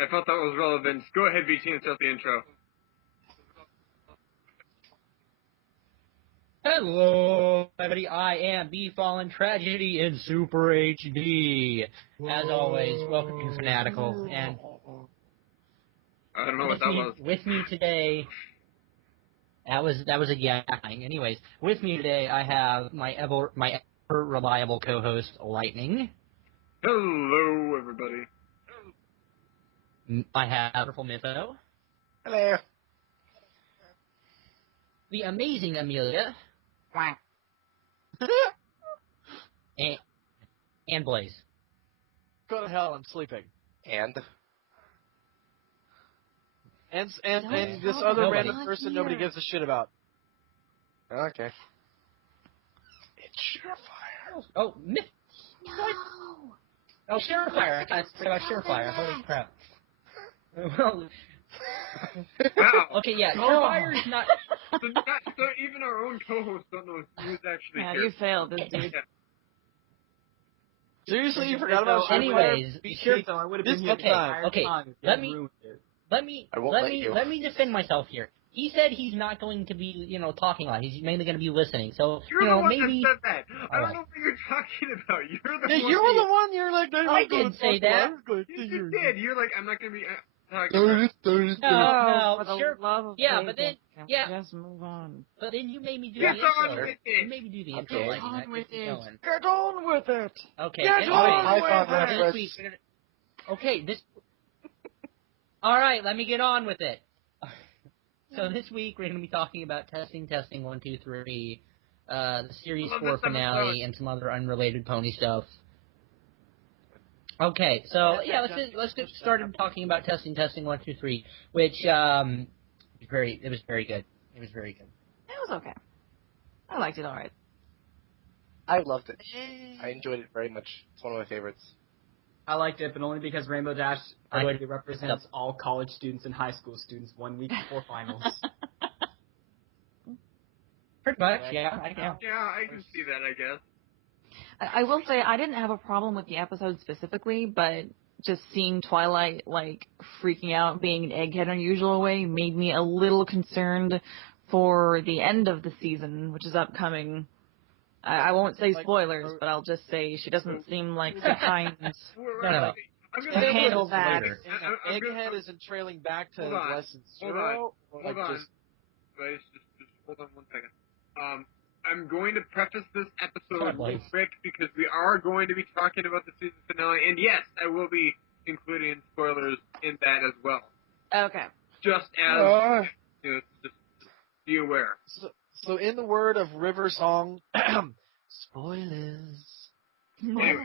I felt that was relevant. Go ahead, BT, and start the intro. Hello, everybody. I am the Fallen Tragedy in Super HD. As always, welcome to Fanatical. And I don't know what that was. With me today, that was a yapping. Anyways, with me today, I have my ever reliable co-host, Lightning. Hello, everybody. I have wonderful Mytho. Hello. The amazing Amelia. and Blaze. Go to hell, I'm sleeping. And this other random person nobody gives a shit about. Okay. It's Surefire. Oh, Myth. What? Oh, Surefire. I forgot about Surefire. Holy crap. Well, okay, yeah, Surefire's not... So even our own co-hosts don't know who's actually here. You failed, dude. Yeah. Seriously, you forgot about Surefire? Anyways, I would have been here okay, let me defend myself here. He said he's not going to be, talking a lot. He's mainly going to be listening. So, you're the one maybe... that said that. I don't know what you're talking about. You're the one. You were the one. You're like, I didn't say that. You did. You're like, I'm not going to be... No, sure. Yeah, but then, Just move on. But then you made me do the intro. You made me do the intro. Get on with it. Get on with it. Okay. Get on with it. Okay, this... Alright, let me get on with it. So this week we're going to be talking about Testing 1, 2, 3, the Series 4 finale, and some other unrelated pony stuff. Okay, so yeah, let's get started talking about Testing 1, 2, 3, which it was very good. It was very good. It was okay. I liked it alright. I loved it. I enjoyed it very much. It's one of my favorites. I liked it, but only because Rainbow Dash already represents all college students and high school students 1 week before finals. Pretty much, yeah. I can see that, I guess. I will say I didn't have a problem with the episode specifically, but just seeing Twilight, freaking out, being an egghead in an unusual way, made me a little concerned for the end of the season, which is upcoming. I won't say spoilers, but I'll just say she doesn't seem like the kind No. to handle that. Egghead isn't trailing back to lesson 0? Hold on. Guys, just hold on 1 second. I'm going to preface this episode real quick because we are going to be talking about the season finale, and yes, I will be including spoilers in that as well. Okay. Just as, just be aware. So in the word of River Song, spoilers. Anyway,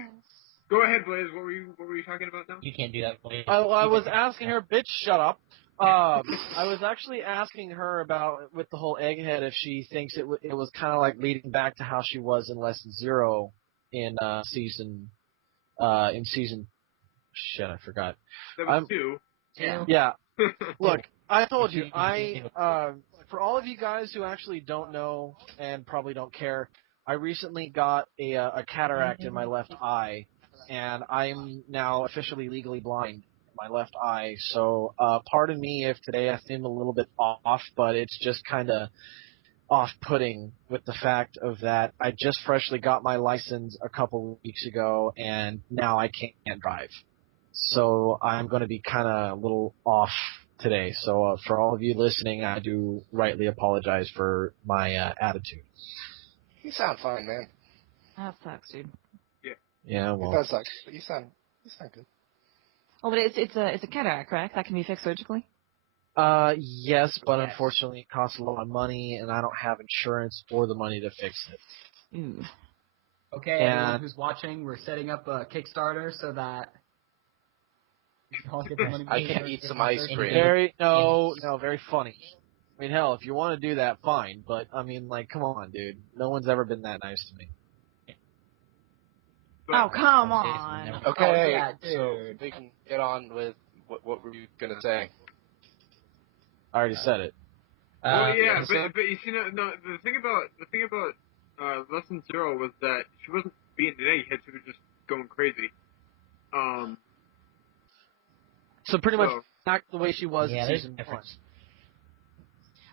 go ahead, Blaze. What were you talking about now? You can't do that, Blaze. I was asking her, bitch, shut up. I was actually asking her about, with the whole egghead, if she thinks it was kind of like leading back to how she was in lesson 0 in season. Shit, I forgot. That was 2. Yeah. Look, I told you, for all of you guys who actually don't know and probably don't care, I recently got a cataract in my left eye, and I'm now officially legally blind. My left eye, so pardon me if today I seem a little bit off, but it's just kind of off-putting with the fact of that I just freshly got my license a couple of weeks ago, and now I can't drive. So I'm going to be kind of a little off today. So for all of you listening, I do rightly apologize for my attitude. You sound fine, man. That sucks, dude. Yeah, well. It does suck, but you sound good. Oh, but it's a cataract, correct? That can be fixed surgically? Yes, but unfortunately it costs a lot of money, and I don't have insurance or the money to fix it. Ooh. Okay, everyone who's watching, we're setting up a Kickstarter so that all get the money. I can eat some ice cream. Very funny. I mean, hell, if you want to do that, fine, but, I mean, come on, dude. No one's ever been that nice to me. Oh, come on. Okay, dude. So we can get on with what were you going to say? I already said it. Well, yeah, but you see, no, the thing about lesson 0 was that she wasn't being an egghead; she was just going crazy. So pretty much back the way she was in there's season a difference.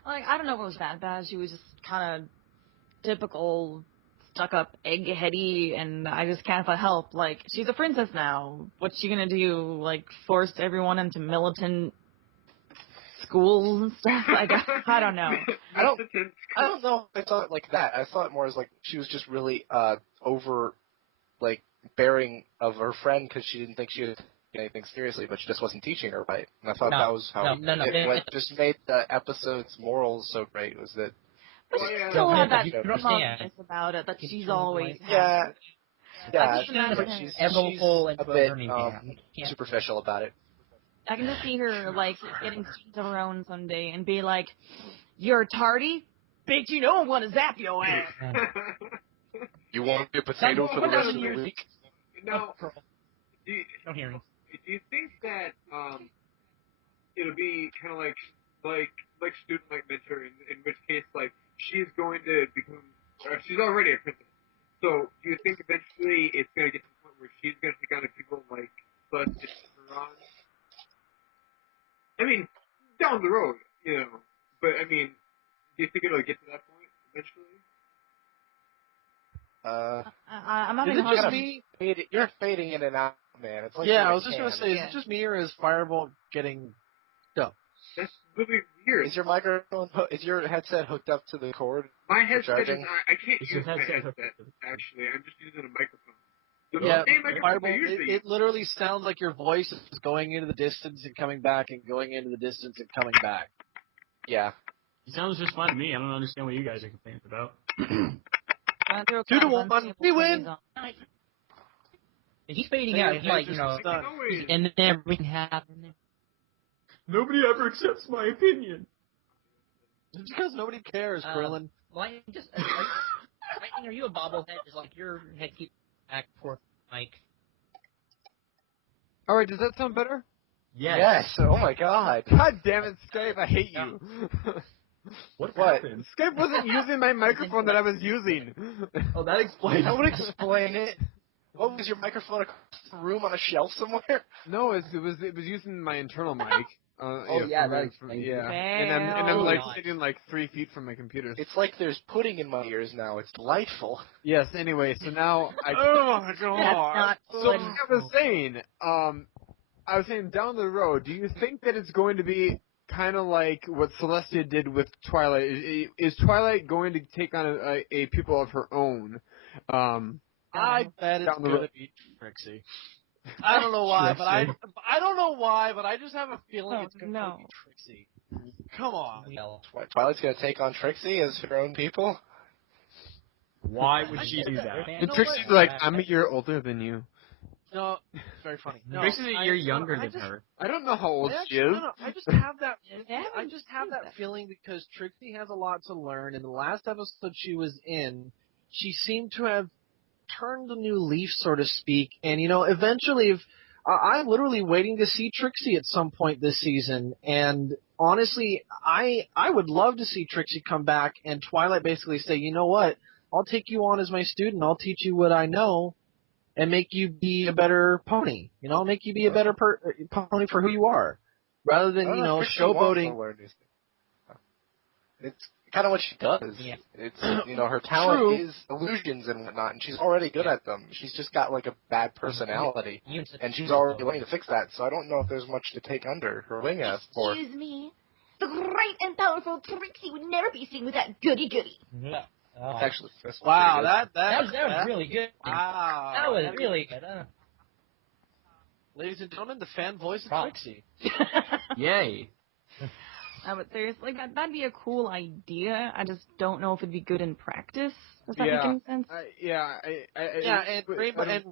1. Like, I don't know if it was that bad. She was just kind of typical stuck-up, eggheady, and I just can't help. Like, she's a princess now. What's she gonna do? Like, force everyone into militant schools and stuff? Like, I don't know. I don't know if I saw it like that. I saw it more as like she was just really over, like, bearing of her friend because she didn't think she would take anything seriously, but she just wasn't teaching her right. And I thought that was how what just made the episode's morals so great was that. But she still had that smugness about it that she's always had. Yeah, but she's a bit superficial about it. I can just see her, like, getting students of her own someday and be like, "You're tardy? Bitch, you know I'm gonna zap your ass." You want a potato for the rest of the week? No. No hearing. Do you think that it'll be kind of like student mentoring, in which case like she's going to become, or she's already a princess. So do you think eventually it's going to get to the point where she's going to take on people like Celeste and Ron? I mean, down the road, you know. But I mean, do you think it'll get to that point eventually? I'm having Is it just hard me? You're fading in and out, man. It's like I was just going to say, is it just me or is Fireball getting dumb? That's really weird. Is your microphone? Is your headset hooked up to the cord? My headset is. Charging? I can't use my headset. Actually, I'm just using a microphone. So Yeah, Fireball, it literally sounds like your voice is going into the distance and coming back and going into the distance and coming back. Yeah. It sounds just fine to me. I don't understand what you guys are complaining about. 2-1, we win! He's fading out, like, you know, and then everything happened. Nobody ever accepts my opinion. It's because nobody cares, Krillin. Why just, are you a bobblehead? Just like your head keeps back and forth, Mike. Alright, does that sound better? Yes. Oh my God. God damn it, Skype, I hate you. What happened? Skype wasn't using my microphone that I was using. Oh, that explains. That would explain it. What was your microphone across the room on a shelf somewhere? No, it was using my internal mic. That explains it. And I'm like sitting like 3 feet from my computer. It's like there's pudding in my ears now. It's delightful. Yes. Anyway, so now I. Oh my God! So I was saying down the road, do you think that it's going to be kind of like what Celestia did with Twilight? Is Twilight going to take on a people of her own? I bet it's going to be Trixie. I don't know why, but I don't know why, but I just have a feeling it's going to be Trixie. Come on. Twilight's going to take on Trixie as her own people? Why would she do that? And Trixie's like, I'm a year older than you. No, it's very funny. No, Trixie's a year younger than her. I don't know how old she is. No, I just have that. I just have that feeling because Trixie has a lot to learn. In the last episode she was in, she seemed to have turned a new leaf, so to speak. And eventually, if I'm literally waiting to see Trixie at some point this season. And honestly, I would love to see Trixie come back and Twilight basically say, you know what? I'll take you on as my student. I'll teach you what I know. And make you be a better pony, make you be a better pony for who you are, rather than showboating. It's kind of what she does. Yeah. It's her talent is illusions and whatnot, and she's already good at them. She's just got like a bad personality, and she's already willing to fix that. So I don't know if there's much to take under her wing for. Excuse me, the great and powerful Trixie would never be seen with that goody. Yeah. Oh, actually, wow, that was really good. Wow, that was really good. Ladies and gentlemen, the fan voice of Trixie. Yay! No, but seriously, that'd be a cool idea. I just don't know if it'd be good in practice. Does that make any sense?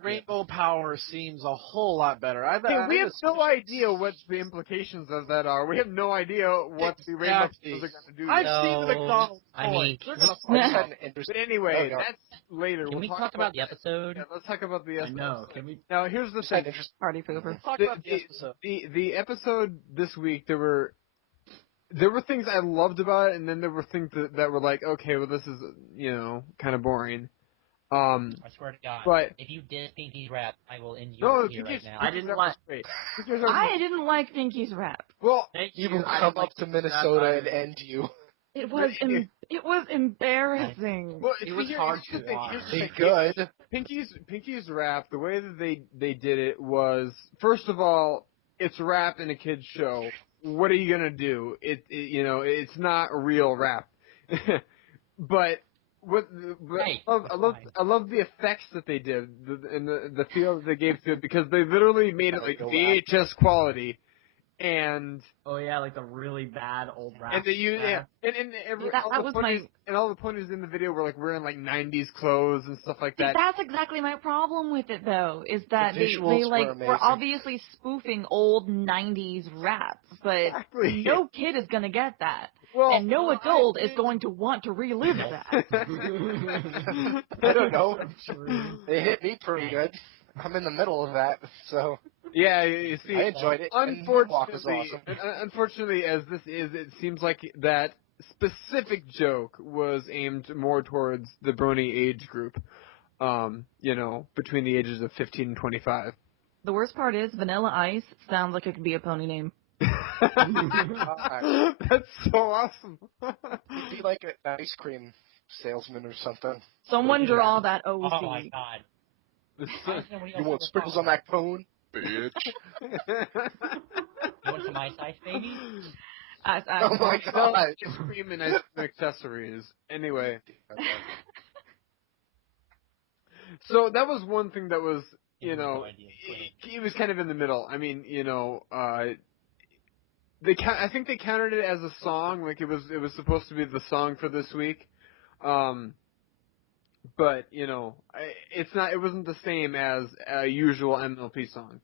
Rainbow Power seems a whole lot better. We have no idea what the implications of that are. We have no idea what the Rainbow Powers are going to do. I've seen the McDonald's toys. But anyway, that's later. Can we talk about the episode? Yeah, let's talk about the episode. I know. Can we? Now, here's the thing. Party pooper. Let's talk about the episode. The episode this week, there were things I loved about it, and then there were things that were like, okay, well, this is, kind of boring. I swear to God. But if you diss Pinky's rap, I will end you no, here right now. I didn't like. I didn't like Pinky's rap. Well, He will come up to Minnesota and end you. It was embarrassing. Well, It was hard to watch. They good. Pinky's rap, the way that they did it was, first of all, it's rap in a kid's show. What are you gonna do? It's not real rap. But I love the effects that they did and the feel that they gave to it, because they literally made it like VHS quality. And like the really bad old rap. And all the ponies in the video were like wearing like 90s clothes and stuff like that. That's exactly my problem with it, though, is that they were obviously spoofing old 90s raps, but no kid is gonna get that. Well, and no adult is going to want to relive that. I don't know. It hit me pretty good. I'm in the middle of that, so. Yeah, you see, I enjoyed it. Unfortunately, as this is, it seems like that specific joke was aimed more towards the brony age group, between the ages of 15 and 25. The worst part is Vanilla Ice sounds like it could be a pony name. That's so awesome. He'd be like an ice cream salesman or something. Someone draw that OC. Oh my God. You want sprinkles on that cone? Bitch. You want some ice, baby? Oh my God. Ice cream and ice cream accessories. Anyway. So that was one thing that was, it was kind of in the middle. I mean, I think they counted it as a song, like it was supposed to be the song for this week. But, it wasn't the same as a usual MLP song.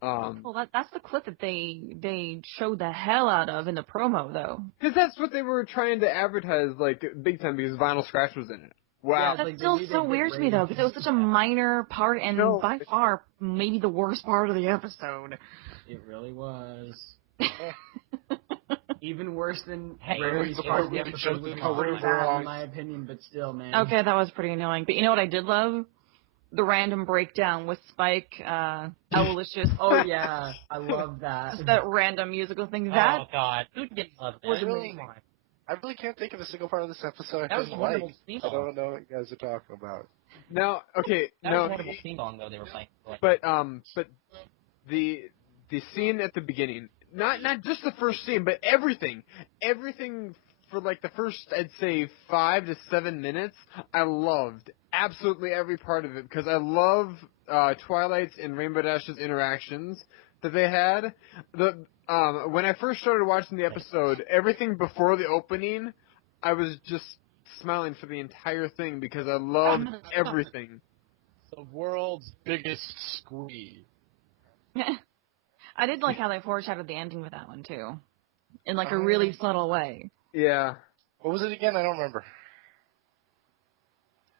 Well, that's the clip that they showed the hell out of in the promo, though. Because that's what they were trying to advertise, like, big time, because Vinyl Scratch was in it. Wow. Yeah, that's still so weird to me, though, because it was such a minor part, and by far, maybe the worst part of the episode. It really was. Even worse than the episode was pretty bad in my opinion, but still, man. Okay, that was pretty annoying. But you know what I did love? The random breakdown with Spike, Owlicious. Oh yeah, I love that. Just that random musical thing. Oh God, who didn't love that? Was really, I really can't think of a single part of this episode I didn't like. I don't know what you guys are talking about. Now, okay, that was a wonderful theme song though they were playing. But the scene at the beginning. Not just the first scene, but everything for like the first, I'd say 5 to 7 minutes, I loved absolutely every part of it, because I love Twilight's and Rainbow Dash's interactions that they had. When I first started watching the episode, everything before the opening, I was just smiling for the entire thing because I loved everything. The world's biggest squee. I did like how they foreshadowed the ending with that one, too. In, like, a really subtle way. Yeah. What was it again? I don't remember.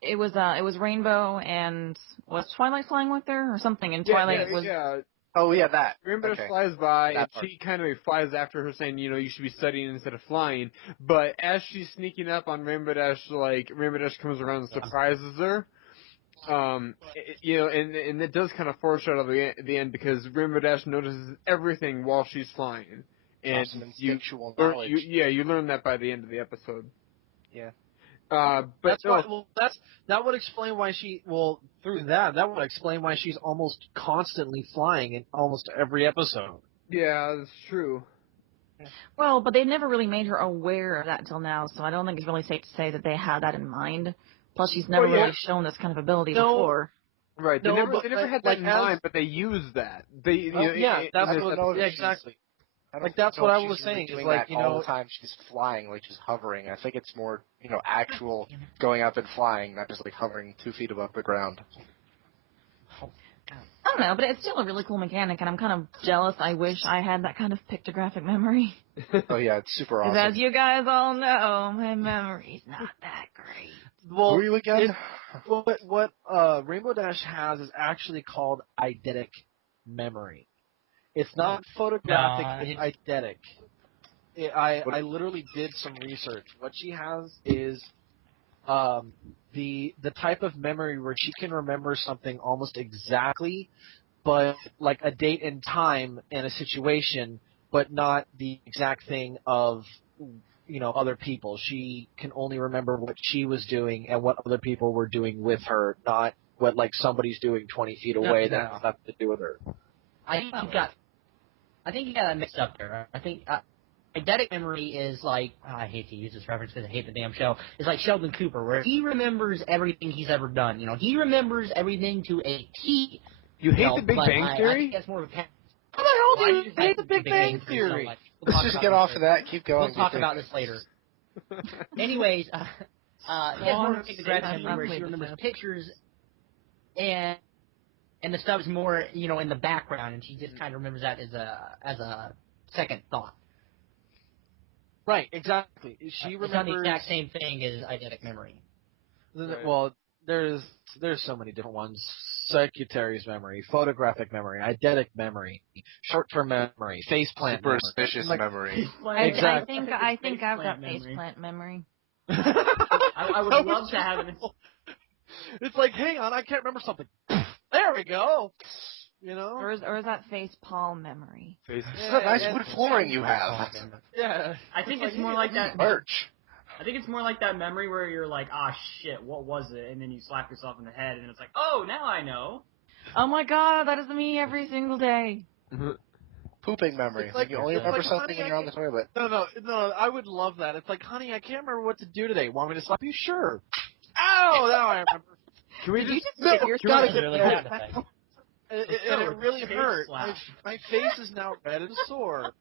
It was Rainbow and... Was Twilight flying with her? Or something, and Twilight was... Yeah. Oh, yeah, that. Rainbow flies by, and she kind of flies after her saying, you should be studying instead of flying. But as she's sneaking up on Rainbow Dash, Rainbow Dash comes around and surprises her. And it does kind of foreshadow the end, because Rainbow Dash notices everything while she's flying, and instinctual knowledge. You learn that by the end of the episode. Yeah. That would explain why that would explain why she's almost constantly flying in almost every episode. Yeah, that's true. Well, but they never really made her aware of that until now, so I don't think it's really safe to say that they had that in mind. Plus, she's never really shown this kind of ability before. Right. They never had that in mind, but they used that. Exactly. That's what I was saying. Is like, all the time she's flying, like she's hovering. I think it's more, actual going up and flying, not just like hovering 2 feet above the ground. I don't know, but it's still a really cool mechanic, and I'm kind of jealous. I wish I had that kind of pictographic memory. Oh yeah, it's super awesome. As you guys all know, my memory's not that great. Well, who are you again? What Rainbow Dash has is actually called eidetic memory. It's not photographic, it's eidetic. I literally did some research. What she has is the type of memory where she can remember something almost exactly, but like a date and time and a situation, but not the exact thing of other people. She can only remember what she was doing and what other people were doing with her, not what like somebody's doing 20 feet away that has nothing to do with her. I think you got that mixed up there. I think eidetic memory is like, I hate to use this reference because I hate the damn show. It's like Sheldon Cooper, where he remembers everything he's ever done. He remembers everything to a T. You hate the Big Bang Theory? I think that's more of a. How the hell do you hate the Big Bang Theory? Let's just get off of that. Keep going. We'll talk about this later. Anyways, he has more of a photographic memory where she remembers pictures and the stuff is more, in the background, and she just kind of remembers that as a second thought. Right, exactly. She remembers. It's not the exact same thing as eidetic memory. Well, there's so many different ones. Secretary's memory, photographic memory, eidetic memory, short-term memory, faceplant memory. Superstitious memory. Exactly. I think I've got faceplant memory. I would love to have it. It's like, hang on, I can't remember something. There we go. Or is that face palm memory? It's a nice wood flooring you have. Yeah. I think it's more like that. Birch. I think it's more like that memory where you're like, shit, what was it? And then you slap yourself in the head, and it's like, oh, now I know. Oh my god, that is me every single day. Pooping memory. Like you only remember something when you're on the toilet. No, I would love that. It's like, honey, I can't remember what to do today. Want me to slap you? Sure. Ow, now I remember. Can we just gotta get really that. bad. And it really hurt. My face is now red and sore.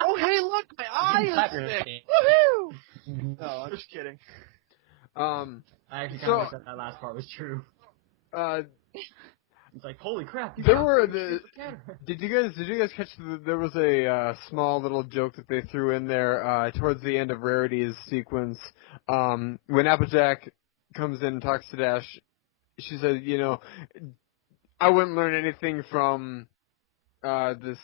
Oh, hey, look, my eye is sick. Woohoo! No, I'm just kidding. I actually kind of wish that last part was true. It's like, holy crap! Did you guys catch? There was a small little joke that they threw in there towards the end of Rarity's sequence when Applejack comes in and talks to Dash. She said, I wouldn't learn anything from this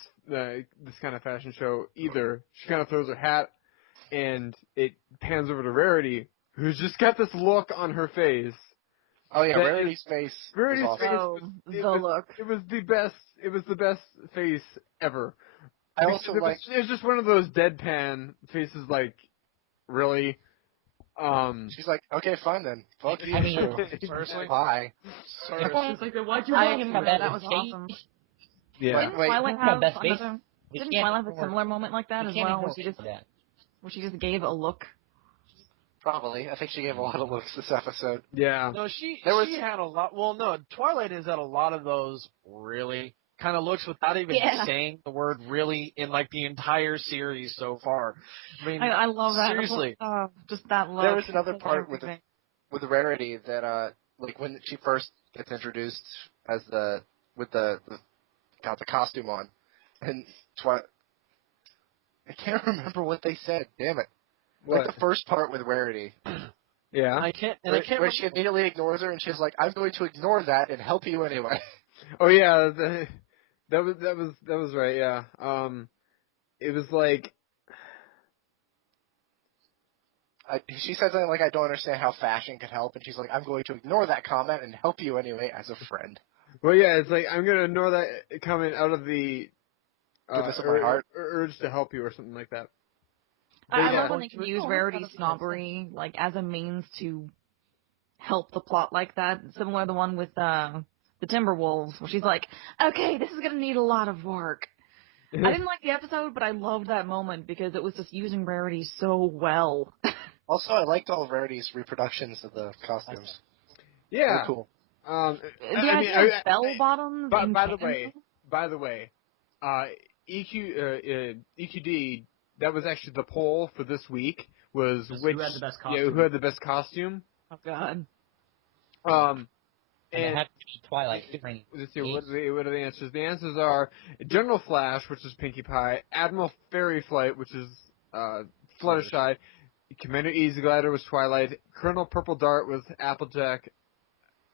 kind of fashion show either. She kind of throws her hat, and it pans over to Rarity, who's just got this look on her face. Oh yeah, Rarity's face. Rarity's was awesome. face. Look. It was the best. It was the best face ever. I also it was just one of those deadpan faces. Like, really. She's like, okay, fine then. Fuck you. I mean, Seriously, bye. It's like, why'd you That was awesome. Yeah. Didn't Twilight have best face. Didn't Twilight have a similar moment like that as well, where she just gave a look? Probably. I think she gave a lot of looks this episode. Yeah. No, she had a lot. Well, no, Twilight has had a lot of those really kind of looks without even saying the word really in like the entire series so far. I mean, I love that. Seriously. Just that look. There was another part with Rarity that like when she first gets introduced as the costume on, and I can't remember what they said. Damn it! What? Like the first part with Rarity. Yeah. I can't. Where she immediately ignores her, and she's like, "I'm going to ignore that and help you anyway." Oh yeah, that was right. Yeah. It was like she said something like, "I don't understand how fashion could help," and she's like, "I'm going to ignore that comment and help you anyway as a friend." Well, yeah, it's like I'm gonna ignore that comment out of the goodness of my heart, urge to help you or something like that. I love when they can use Rarity's snobbery like as a means to help the plot like that. Similar to the one with the Timberwolves, where she's like, "Okay, this is gonna need a lot of work." I didn't like the episode, but I loved that moment because it was just using Rarity so well. Also, I liked all of Rarity's reproductions of the costumes. Yeah. They're cool. The idea of bell bottoms. By the way, EQD. That was actually the poll for this week. Was who had the best costume? Yeah, who had the best costume? Oh God. And it had to be Twilight. Let's see, what are the answers? The answers are General Flash, which is Pinkie Pie, Admiral Fairy Flight, which is Fluttershy, Commander Easy Glider was Twilight, Colonel Purple Dart was Applejack,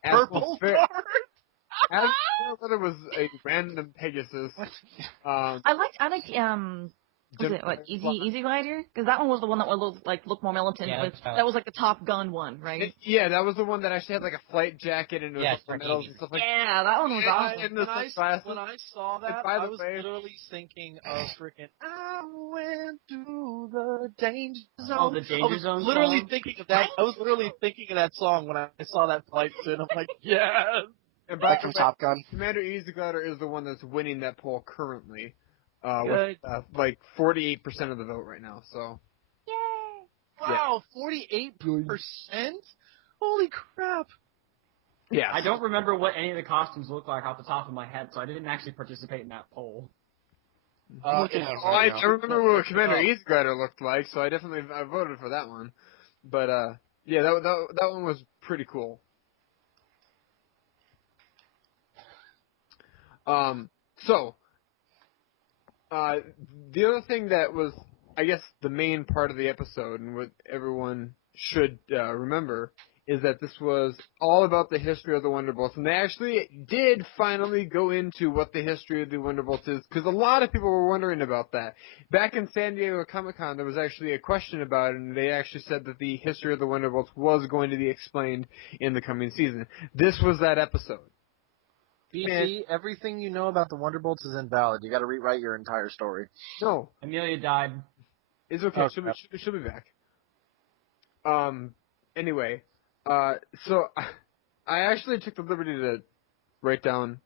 Purple Dart? Admiral Glider was a random Pegasus. I like Was it what Easy Glider? Because that one was the one that would look more militant. Yeah, That was like the Top Gun one, right? Yeah, that was the one that actually had like a flight jacket and it was for medals Navy. and stuff like Yeah, that one was awesome. And When I saw that, by the I was way- literally thinking of freaking I went to the danger zone. Oh, the Danger Zone literally song? thinking of that. I was literally thinking of that song when I saw that flight suit. I'm like, yes. And Back from Top Gun. Commander Easy Glider is the one that's winning that poll currently. Good. With like 48% of the vote right now. So Wow, 48%? Holy crap. yeah, I don't remember what any of the costumes look like off the top of my head, so I didn't actually participate in that poll. I remember what Commander Easy Glider looked like, so I voted for that one. But yeah, that one was pretty cool. The other thing that was, I guess, the main part of the episode, and what everyone should remember, is that this was all about the history of the Wonderbolts. And they actually did finally go into what the history of the Wonderbolts is, because a lot of people were wondering about that. Back in San Diego Comic-Con, there was actually a question about it, and they actually said that the history of the Wonderbolts was going to be explained in the coming season. This was that episode. BC, everything you know about the Wonderbolts is invalid. You got to rewrite your entire story. No, Amelia died. it's okay. Oh, She'll be back. Anyway, so I actually took the liberty to write down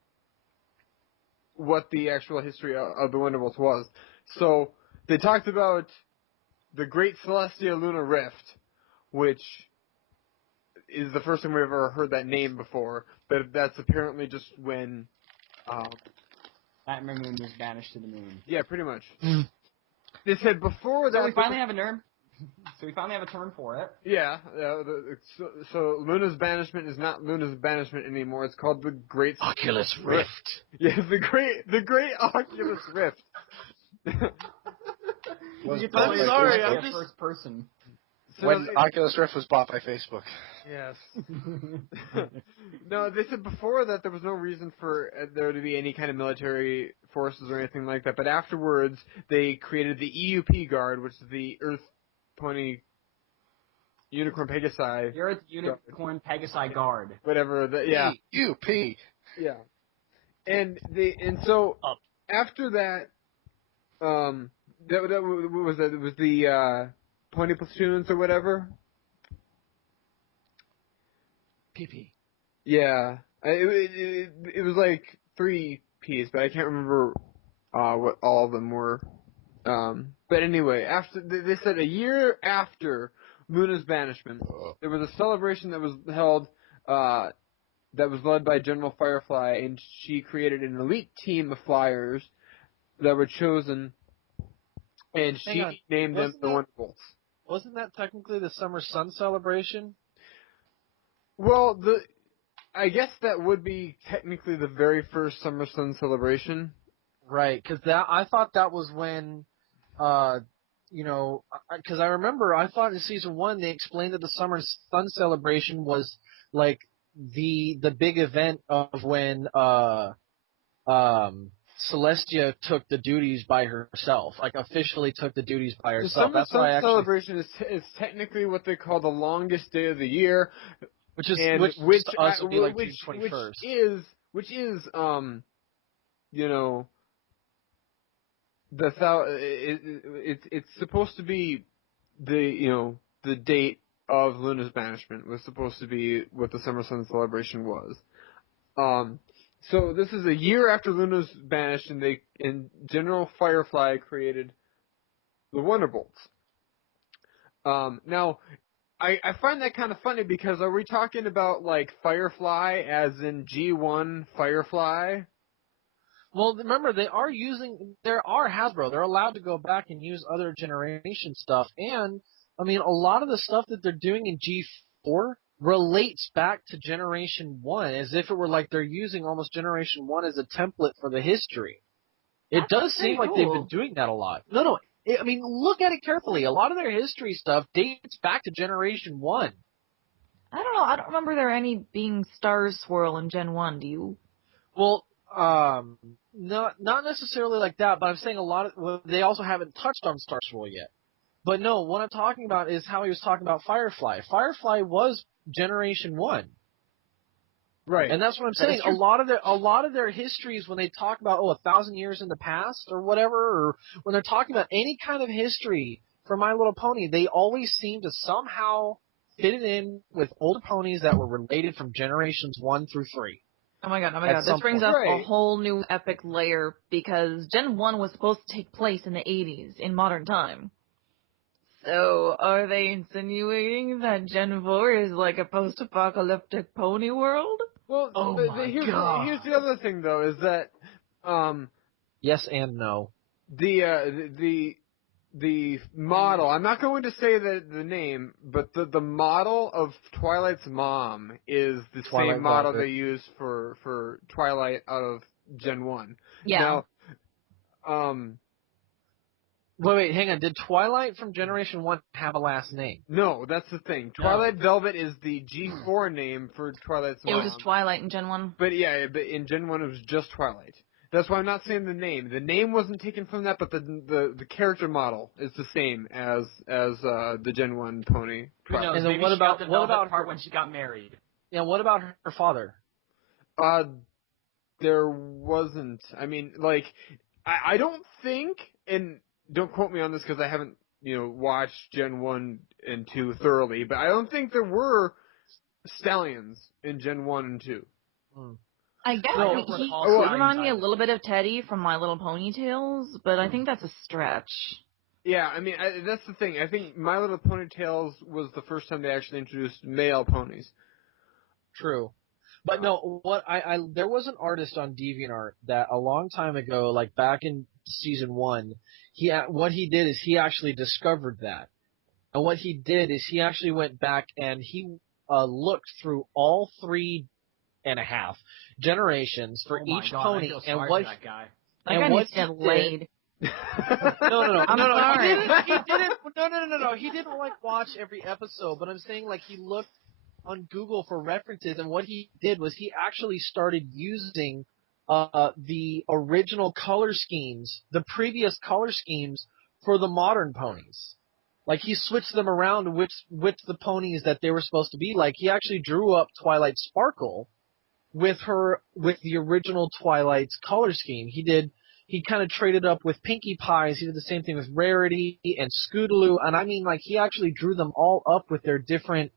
what the actual history of the Wonderbolts was. So they talked about the Great Celestial Lunar Rift, which is the first time we've ever heard that name before, but that's apparently just when... Atmer Moon was banished to the moon. Yeah, pretty much. They said before that... So we finally have a term. So we finally have a term for it. Yeah, so Luna's banishment is not Luna's banishment anymore. It's called the Great Oculus Rift. Yeah, the Great Oculus Rift. I'm sorry, I'm just... first person. So When Oculus Rift was bought by Facebook. Yes. No, they said before that there was no reason for there to be any kind of military forces or anything like that, but afterwards they created the EUP Guard, which is the Earth Pony Unicorn Pegasi. You're at the Unicorn Pegasi Guard. Whatever, yeah. EUP. Yeah. And so after that, that was that? It was the Pony platoons or whatever. PP. Yeah, it was like 3 Ps, but I can't remember what all of them were. But anyway, after they said a year after Luna's banishment, there was a celebration that was held that was led by General Firefly, and she created an elite team of flyers that were chosen, and she named them the Wonderbolts. Wasn't that technically the Summer Sun celebration? Well, I guess that would be technically the very first Summer Sun celebration. Right, because I thought that was when, because I remember I thought in season 1 they explained that the Summer Sun celebration was like the big event of when Celestia took the duties by herself, like officially took the duties by herself. The Summer Sun celebration is technically what they call the longest day of the year. Which to us would be like June 21st. Which is it's supposed to be the date of Luna's banishment was supposed to be what the Summer Sun celebration was. So this is a year after Luna's banished, and General Firefly created the Wonderbolts. Now, I find that kind of funny because are we talking about like Firefly as in G1 Firefly? Well, remember there are Hasbro. They're allowed to go back and use other generation stuff, and I mean a lot of the stuff that they're doing in G4 relates back to Generation 1, as if it were like they're using almost Generation 1 as a template for the history. It does seem like they've been doing that a lot. No. I mean, look at it carefully. A lot of their history stuff dates back to Generation 1. I don't know. I don't remember there any being Stars Swirl in Gen 1. Do you? Well, Not necessarily like that, but I'm saying they also haven't touched on Star Swirl yet. But no, what I'm talking about is how he was talking about Firefly. Firefly was Generation 1. Right. And that's what I'm saying. A lot of their histories, when they talk about 1,000 years in the past or whatever, or when they're talking about any kind of history for My Little Pony, they always seem to somehow fit it in with older ponies that were related from generations 1 through 3. Oh my god. This brings up a whole new epic layer because Gen 1 was supposed to take place in the 80s in modern time. So, are they insinuating that Gen 4 is like a post-apocalyptic pony world? Well, here's the other thing, though, is that, yes and no. The model, I'm not going to say the name, but the model of Twilight's mom is the same model they use for Twilight out of Gen 1. Yeah. Now, Wait, hang on. Did Twilight from Generation 1 have a last name? No, that's the thing. Twilight Velvet is the G4 name for Twilight's mom. It was Twilight in Gen 1. But in Gen 1 it was just Twilight. That's why I'm not saying the name. The name wasn't taken from that, but the character model is the same as the Gen 1 pony. Who knows? And Maybe what about the Velvet part when she got married? Yeah, what about her father? There wasn't. I mean, like, I don't think, and don't quote me on this because I haven't, watched Gen 1 and 2 thoroughly, but I don't think there were stallions in Gen 1 and 2. I guess he reminded me a little bit of Teddy from My Little Pony Tales, but I think that's a stretch. Yeah, I mean, that's the thing. I think My Little Pony Tales was the first time they actually introduced male ponies. True. But no, there was an artist on DeviantArt that a long time ago, like back in season 1, what he did is he actually discovered that. And what he did is he actually went back and he looked through all 3.5 generations for each pony and what that guy. And what he laid. No. I'm sorry. He didn't like watch every episode, but I'm saying like he looked on Google for references, and what he did was he actually started using the original color schemes, the previous color schemes for the modern ponies. Like he switched them around which the ponies that they were supposed to be like. He actually drew up Twilight Sparkle with the original Twilight's color scheme. He kind of traded up with Pinkie Pies. He did the same thing with Rarity and Scootaloo, and I mean like he actually drew them all up with their different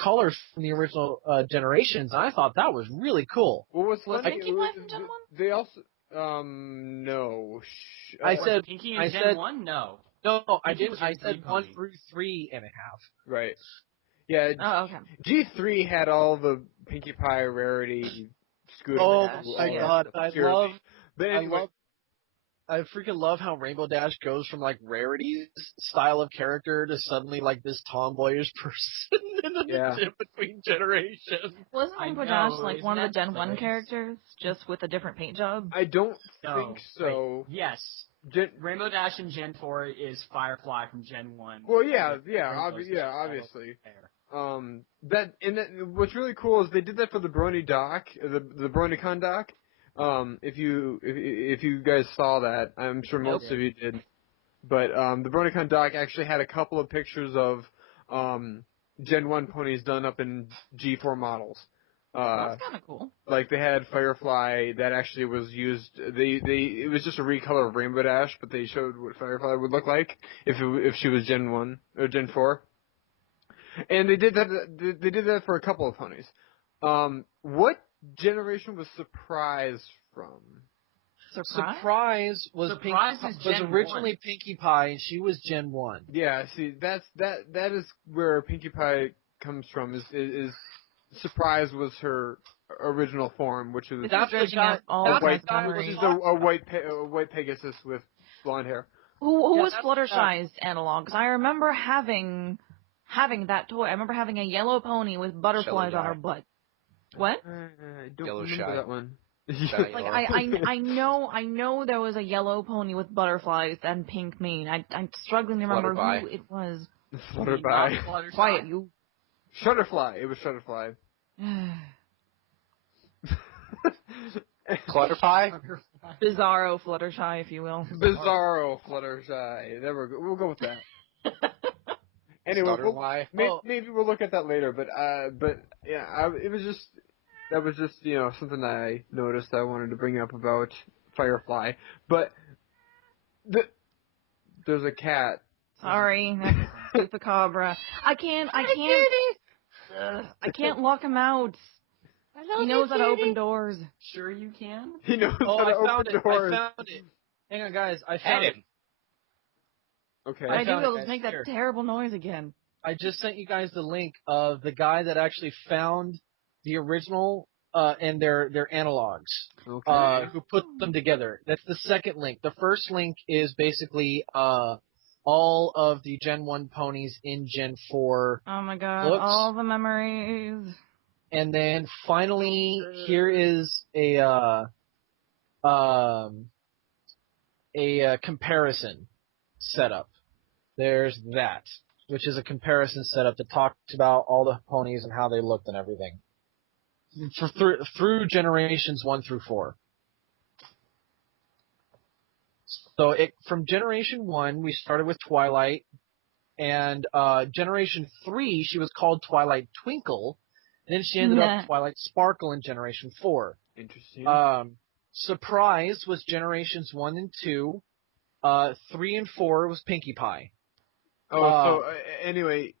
colors from the original generations. And I thought that was really cool. What was Pinkie Pie from Gen 1? They also no. I said Pinkie in Gen 1? No. No, I didn't. I said 1 through 3.5. Right. Yeah. Oh, okay. G3 had all the Pinkie Pie, Rarity, Scootaloo. Oh my god, I freaking love how Rainbow Dash goes from like Rarity's style of character to suddenly like this tomboyish person in between generations. Wasn't Rainbow Dash like one of the Gen 1 characters, just with a different paint job? I don't think so. Wait, yes. Rainbow Dash in Gen 4 is Firefly from Gen 1. Well, obviously. What's really cool is they did that for the Brony doc, the BronyCon doc. If you guys saw that, I'm sure most of you did. But the BronyCon doc actually had a couple of pictures of Gen 1 ponies done up in G4 models. That's kind of cool. Like they had Firefly that actually was used. It was just a recolor of Rainbow Dash, but they showed what Firefly would look like if she was Gen 1 or Gen 4. And they did that. They did that for a couple of ponies. What generation was Surprise from? Surprise was originally Pinkie Pie, and she was Gen 1. Yeah, see, that is where Pinkie Pie comes from. Is Surprise was her original form, which is a white Pegasus with blonde hair. Who was Fluttershy's analog? Because I remember having that toy. I remember having a yellow pony with butterflies on her butt. What? I don't remember that one. Like I know there was a yellow pony with butterflies and pink mane. I'm struggling to remember who it was. Flutterby. Quiet, you. Shutterfly. It was Shutterfly. Flutterfly? Bizarro Fluttershy, if you will. Bizarro Fluttershy. There we go. We'll go with that. Anyway, maybe we'll look at that later. But yeah, that was just something I noticed I wanted to bring up about Firefly. But there's a cat. Sorry, that's the Cobra. I can't lock him out. He knows how to open doors. Sure you can? He knows how to open doors. I found it. Hang on, guys. I found it. Okay. I do. It'll make that terrible noise again. I just sent you guys the link of the guy that actually found the original and their analogs. Okay. Who put them together. That's the second link. The first link is basically all of the Gen 1 ponies in Gen 4. Oh my god, looks. all the memories. And then finally, here is a comparison setup. There's that, which is a comparison setup that talks about all the ponies and how they looked and everything. Through generations 1 through 4. So from Generation 1, we started with Twilight, and Generation 3, she was called Twilight Twinkle, and then she ended up Twilight Sparkle in Generation 4. Interesting. Surprise was Generations 1 and 2. 3 and 4 was Pinkie Pie. Anyway,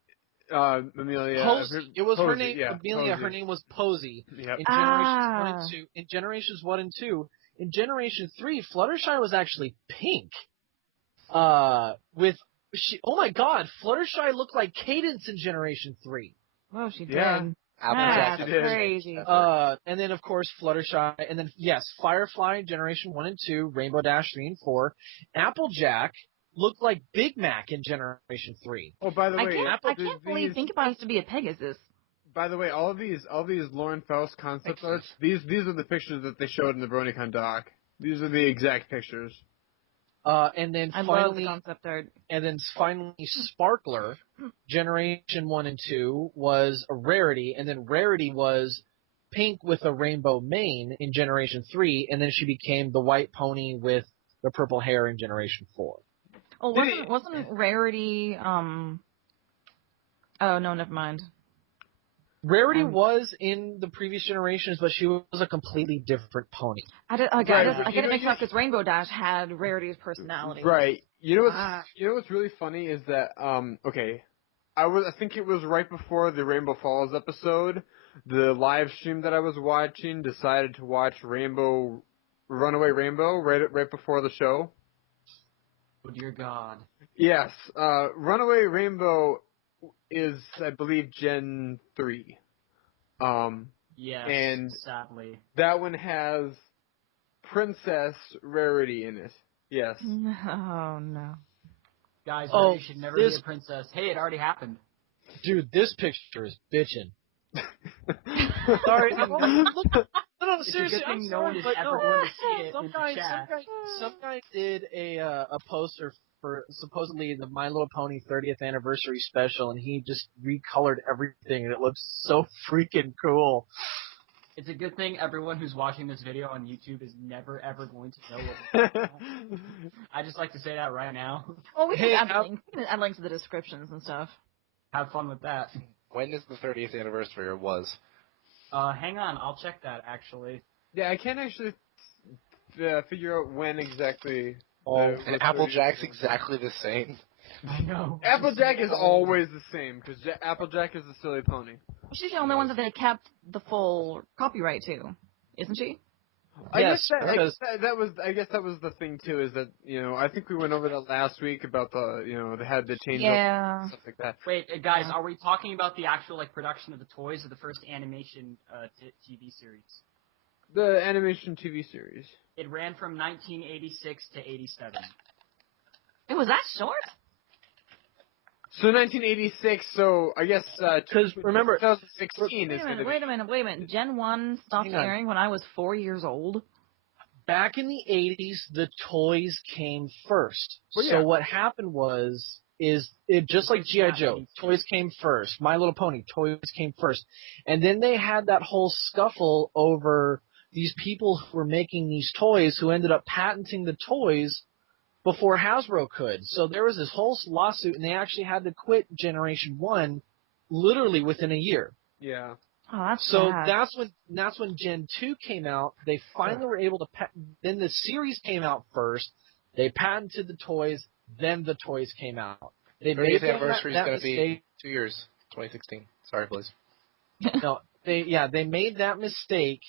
Amelia. Posey. It was Posey, her name. yeah, Amelia. Posey. Her name was Posey. Yep. In Generations 1 and 2. In Generations 1 and 2. In Generation 3, Fluttershy was actually pink. Oh my God, Fluttershy looked like Cadence in Generation 3. Oh, she did. Yeah. That's crazy. And then, of course, Fluttershy. And then, yes, Firefly, Generation 1 and 2, Rainbow Dash 3 and 4. Applejack looked like Big Mac in Generation 3. Oh, by the way, I can't believe Pinkie Pie used to be a Pegasus. By the way, all these Lauren Faust concept arts, these are the pictures that they showed in the BronyCon doc. These are the exact pictures. And then I finally, love the concept art. And then finally, Sparkler, Generation 1 and 2 was a Rarity, and then Rarity was pink with a rainbow mane in Generation 3, and then she became the white pony with the purple hair in Generation 4. Oh, wasn't Rarity? Oh no, never mind. Rarity was in the previous generations, but she was a completely different pony. I get it mixed up because Rainbow Dash had Rarity's personality. Right. You know what's really funny is that I think it was right before the Rainbow Falls episode, the live stream that I was watching decided to watch Runaway Rainbow right before the show. Oh dear God. Yes. Runaway Rainbow is, I believe, Gen 3. Yes, and sadly. That one has Princess Rarity in it. Yes. Oh, no. Guys, you should never be a princess. Hey, it already happened. Dude, this picture is bitchin'. Sorry, no, seriously, I'm sorry, but some guy did a poster for supposedly the My Little Pony 30th anniversary special, and he just recolored everything, and it looks so freaking cool. It's a good thing everyone who's watching this video on YouTube is never, ever going to know what we're talking about. I just like to say that right now. Oh, we can add links to the descriptions and stuff. Have fun with that. When is the 30th anniversary, or was? Hang on, I'll check that, actually. Yeah, I can't actually figure out when exactly. And Applejack's exactly the same. I know. Applejack is always the same, because Applejack is a silly pony. She's the only one that they kept the full copyright to, isn't she? I guess that was the thing too. Is that I think we went over that last week about they had to change up and stuff like that. Wait, guys, are we talking about the actual production of the toys or the first animation TV series? The animation TV series. It ran from 1986 to 87. It was that short? So 1986. So I guess because remember 2016 is. Wait a minute. Gen 1 stopped airing when I was 4 years old. Back in the 80s, the toys came first. Well, yeah. So what happened was just like G.I. Joe, toys came first. My Little Pony, toys came first. And then they had that whole scuffle over these people who were making these toys who ended up patenting the toys before Hasbro could. So there was this whole lawsuit, and they actually had to quit Generation 1 literally within a year. Yeah. Oh, that's So sad. that's when Gen 2 came out. They finally were able to then the series came out first. They patented the toys, then the toys came out. They 30th made anniversary is that going to be mistake. 2 years, 2016. Sorry, Blaze. No, they made that mistake.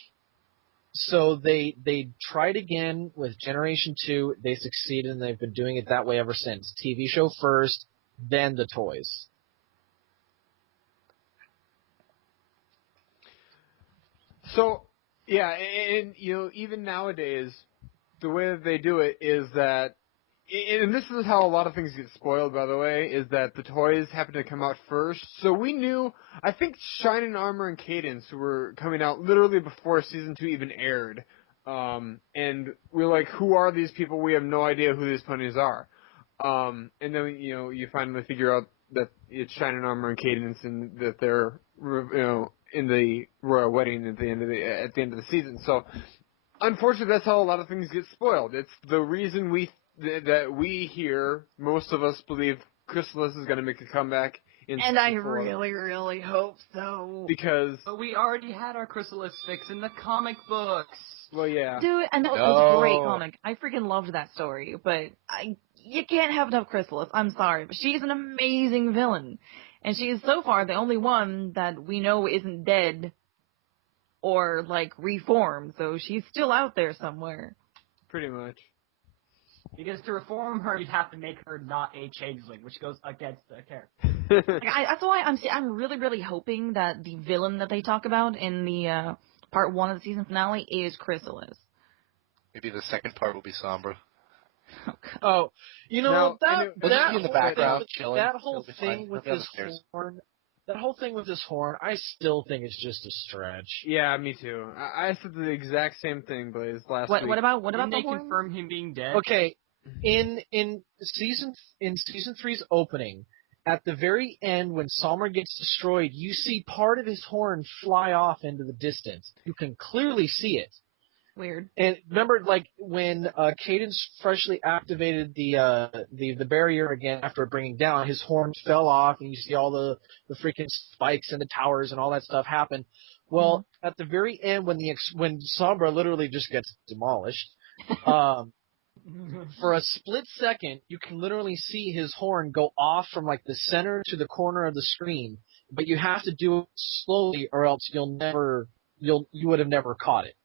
So they tried again with Generation 2. They succeeded, and they've been doing it that way ever since. TV show first, then the toys. So, yeah, and even nowadays, the way that they do it is that, and this is how a lot of things get spoiled, by the way, is that the toys happen to come out first. So we knew, I think Shining Armor and Cadence were coming out literally before Season 2 even aired. And we're like, who are these people? We have no idea who these ponies are. And then, you finally figure out that it's Shining Armor and Cadence and that they're, in the royal wedding at the end of the season. So, unfortunately, that's how a lot of things get spoiled. It's the reason that we here, most of us believe Chrysalis is going to make a comeback in And I season 4. really, really hope so. Because, But we already had our Chrysalis fix in the comic books. well, yeah. Dude, and that was a great No. comic. I freaking loved that story, but you can't have enough Chrysalis. I'm sorry, but she's an amazing villain. And she is so far the only one that we know isn't dead or, reformed, so she's still out there somewhere. Pretty much. Because to reform her, you'd have to make her not a changeling, which goes against the character. That's why I'm really, really hoping that the villain that they talk about in the part 1 of the season finale is Chrysalis. Maybe the second part will be Sombra. Oh, Now, that We'll just be in the whole background, thing, chilling. that whole It'll be fine. thing with He'll be on this the stairs. horn, that whole thing with this horn, I still think it's just a stretch. Yeah, me too. I said the exact same thing, Blaze, last week. What about Didn't the they horn? confirm him being dead? Okay, in season 3's opening, at the very end when Sommer gets destroyed, you see part of his horn fly off into the distance. You can clearly see it. Weird. And remember, when Cadence freshly activated the barrier again after bringing down, his horn fell off, and you see all the freaking spikes and the towers and all that stuff happen. Well, at the very end, when Sombra literally just gets demolished, for a split second, you can literally see his horn go off from the center to the corner of the screen, but you have to do it slowly, or else you would have never caught it.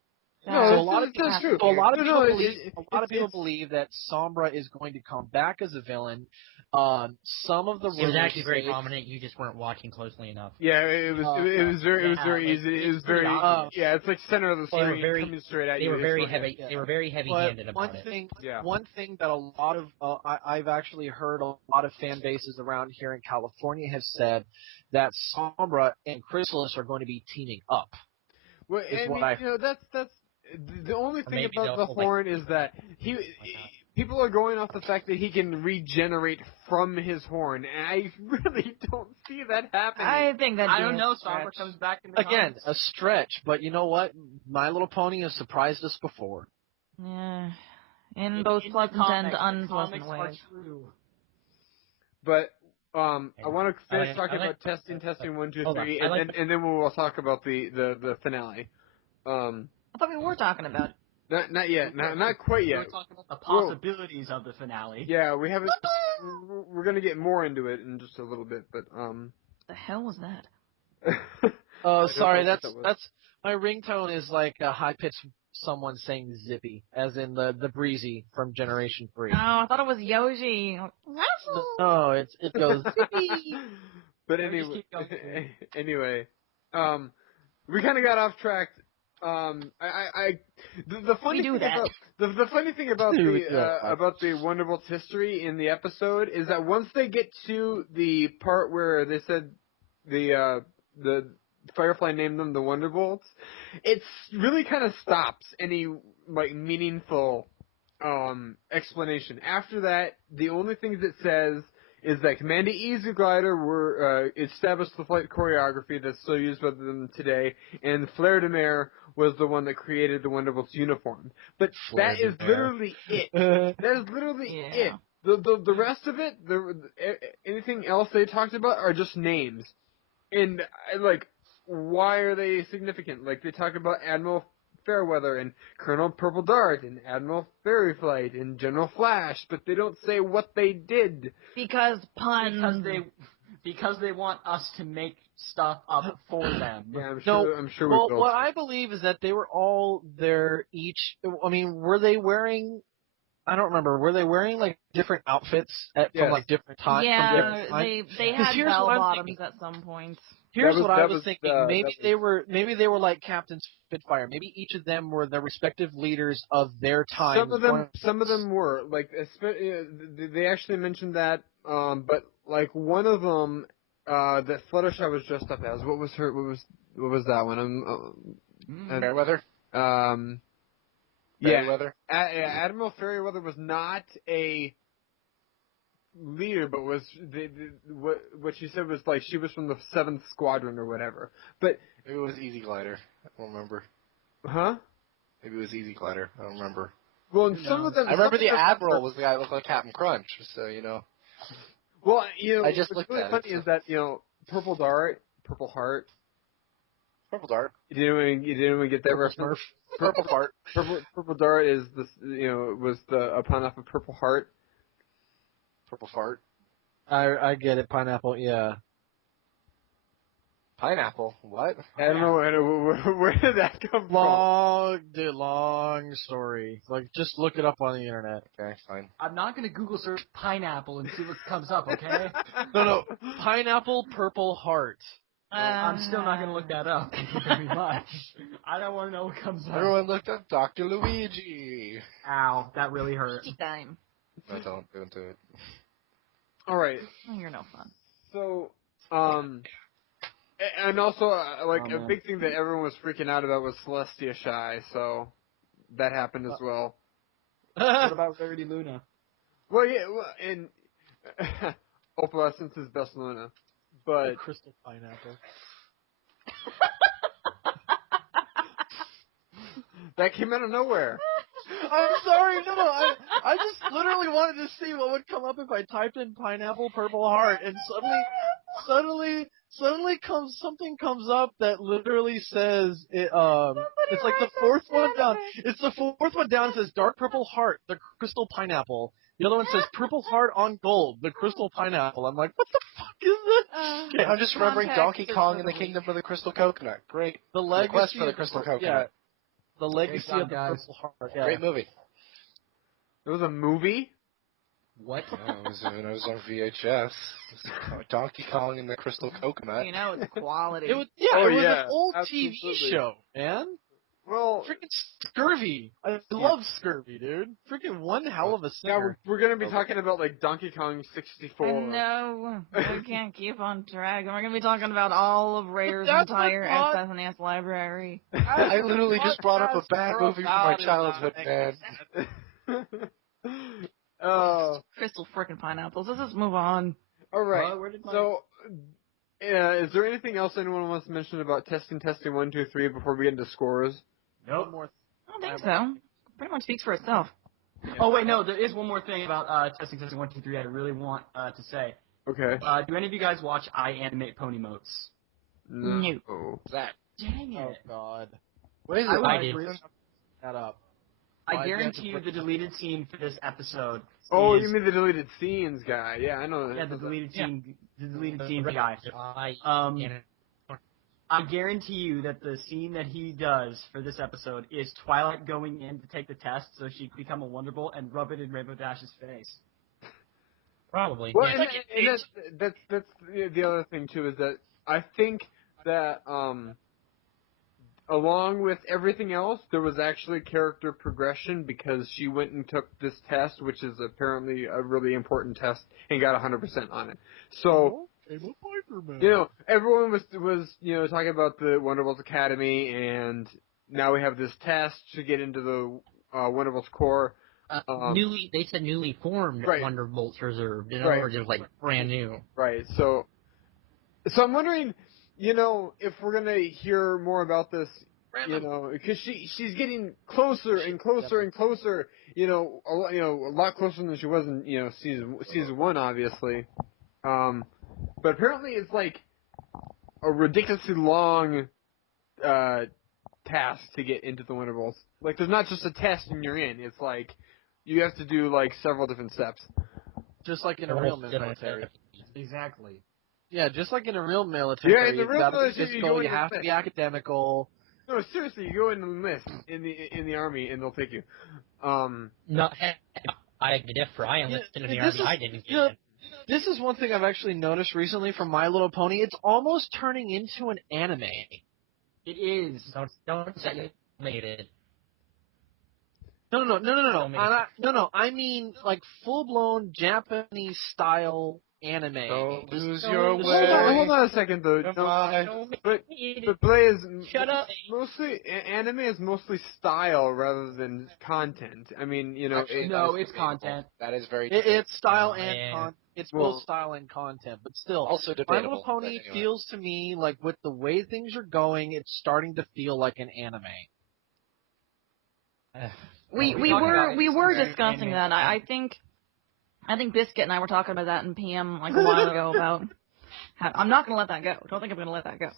No, So a lot of that's true. So a lot of people it's- people believe that Sombra is going to come back as a villain. Some of the It was actually very say- prominent. You just weren't watching closely enough. Yeah, it was very easy. It was very obvious. it's like center of the Well, they were screen very- coming straight at They you. were It's very like- heavy. yeah. They were very heavy-handed But about it. Yeah. one thing that a lot of I've actually heard a lot of fan bases around here in California have said that Sombra and Chrysalis are going to be teaming up. Well, is I what mean, I- that's the only thing maybe about they'll the like- horn is that people are going off the fact that he can regenerate from his horn, and I really don't see that happening. I think that I don't know. Sombra comes back in the Again, comics. a stretch, but you know what? My Little Pony has surprised us before. Yeah. In both the pleasant and comics, the unpleasant comics are ways. true. But I want to finish I talking like- about testing 1, 2, hold on. 3, I like- and then we'll talk about the finale. I thought we were talking about it. Not yet, not quite We were yet. talking about the possibilities of the finale. Yeah, we haven't. We're gonna get more into it in just a little bit, but The hell was that? Oh, I sorry, don't know what that was. that's my ringtone is like a high pitched someone saying zippy, as in the breezy from Generation 3. Oh, I thought it was Yoshi. No, it goes zippy. But Yeah, just anyway, keep going. we kind of got off track. The funny We do thing that. about the funny thing about We do that. about the Wonderbolt's history in the episode is that once they get to the part where they said the Firefly named them the Wonderbolts, it's really kind of stops any meaningful explanation. After that, the only thing that says is that Commander Easy Glider were established the flight choreography that's still used by them today, and Flare de Mer was the one that created the Wonderbolt's uniform. But that is literally it. That is literally it. The rest of it, anything else they talked about are just names. And, like, why are they significant? Like, they talk about Admiral Fairweather and Colonel Purple Dart and Admiral Fairy Flight and General Flash, but they don't say what they did. Because puns. Because they want us to make stuff up for them. Yeah, I'm sure well, we will. what I believe is that they were all there each. I mean, were they wearing? I don't remember. Were they wearing like different outfits from like different times? Yeah, they had bell bottoms at some point. Here's what I was thinking. Maybe they were like Captain Spitfire. Maybe each of them were the respective leaders of their time. Some of them were like they actually mentioned that. But like one of them that Fluttershy was dressed up as. What was that one? Fairweather. Fairweather. Admiral Fairweather was not a leader, but was what she said was like she was from the 7th Squadron or whatever. But maybe it was Easy Glider. I don't remember. Huh? Maybe it was Easy Glider. I don't remember. Well, and some of them. I remember the Admiral was the guy that looked like Captain Crunch. So Well, I just looked really at funny it. Is that Purple Dart, Purple Heart. Purple Dart. You didn't even get that reference. Purple Dart. Purple Dart is was a pun off of Purple Heart. Purple Fart. I get it. Pineapple. Yeah. Pineapple. What? I don't know where did that come from. Long story. Like, just look it up on the internet. Okay, fine. I'm not gonna Google search pineapple and see what comes up. Okay. No. Pineapple, Purple Heart. I'm still not gonna look that up. Thank you very much. I don't want to know what comes up. Everyone looked up Dr. Luigi. Ow, that really hurt. Time. No, don't do it. All right. Oh, you're no fun. So, and also a big thing that everyone was freaking out about was Celestia Shy. So that happened as well. What about Rarity Luna? Well, yeah, and Opalescence is best Luna, but Crystal Pineapple. That came out of nowhere. I'm sorry, no. I just literally wanted to see what would come up if I typed in Pineapple Purple Heart, and suddenly something comes up that literally says it. It's like the fourth one down. It's the fourth one down. It says Dark Purple Heart, the Crystal Pineapple. The other one says Purple Heart on Gold, the Crystal Pineapple. I'm like, what the fuck is this? Okay, I'm just remembering Donkey Kong and the Kingdom of the Crystal Coconut. Great. The Legacy Quest for the Crystal Coconut. Yeah. The Legacy of the guys. Purple Heart. Yeah. Great movie. It was a movie? What? Yeah, it was on VHS. Donkey Kong and the Crystal Coconut. You know, it's quality. It was an old absolutely. TV show, man. Well, freaking Scurvy. I love Scurvy, dude. Freaking one hell of a singer. Yeah, we're gonna be talking about like Donkey Kong 64. No, we can't keep on track. We're gonna be talking about all of Rare's entire SNES library. I literally just brought up a bad movie from my childhood, man. Crystal frickin' pineapples. Let's just move on. All right. So, is there anything else anyone wants to mention about testing 1, 2, 3 before we get into scores? Nope. I don't think so. Pretty much speaks for itself. Yeah. Oh wait, no. There is one more thing about testing 1, 2, 3. I really want to say. Okay. Do any of you guys watch I Animate Pony Motes? No. What's that? Dang it! Oh God. What is it? I did. That up. I guarantee you the deleted scene for this episode. Oh, is, you mean the deleted scenes guy? Yeah, I know. Yeah, the deleted scene. The deleted scenes guy. I I guarantee you that the scene that he does for this episode is Twilight going in to take the test so she can become a Wonderbolt and rub it in Rainbow Dash's face. Probably. Well, Yeah. and that's the other thing too is that I think that along with everything else, there was actually character progression because she went and took this test, which is apparently a really important test, and got 100% on it. So. Everyone was talking about the Wonderbolts Academy, and now we have this test to get into the Wonderbolts Core. They said newly formed Right. Wonderbolts reserved. In Right. other words, it was like brand new. Right. So I'm wondering, if we're gonna hear more about this, because she's getting closer and closer and closer. A lot closer than she was in season 1, obviously. But apparently it's like a ridiculously long task to get into the Wonderbolts. Like, there's not just a test and you're in. It's like you have to do like several different steps. Just like in a real military. Exactly. Yeah, just like in a real military. Yeah, in the real gotta be military, physical, you have to be academical. No, seriously, you go in and enlist in the army, and they'll take you. No, I differ. I enlisted in the army. I didn't get it. This is one thing I've actually noticed recently from My Little Pony. It's almost turning into an anime. It is. Don't say it made it. No. I mean, like, full-blown Japanese style anime. Don't lose your Hold way. on a second, though. But Blaze, Shut up. mostly anime is mostly style rather than content. I mean, Actually, No, that is it's content. That is very It's style Oh, and man. content. It's Well- both style and content, but still. also My debatable. Little Pony but anyway. feels to me like with the way things are going, it's starting to feel like an anime. We were discussing that. I think Biscuit and I were talking about that in PM like a while ago about. I'm not gonna let that go. Don't think I'm gonna let that go.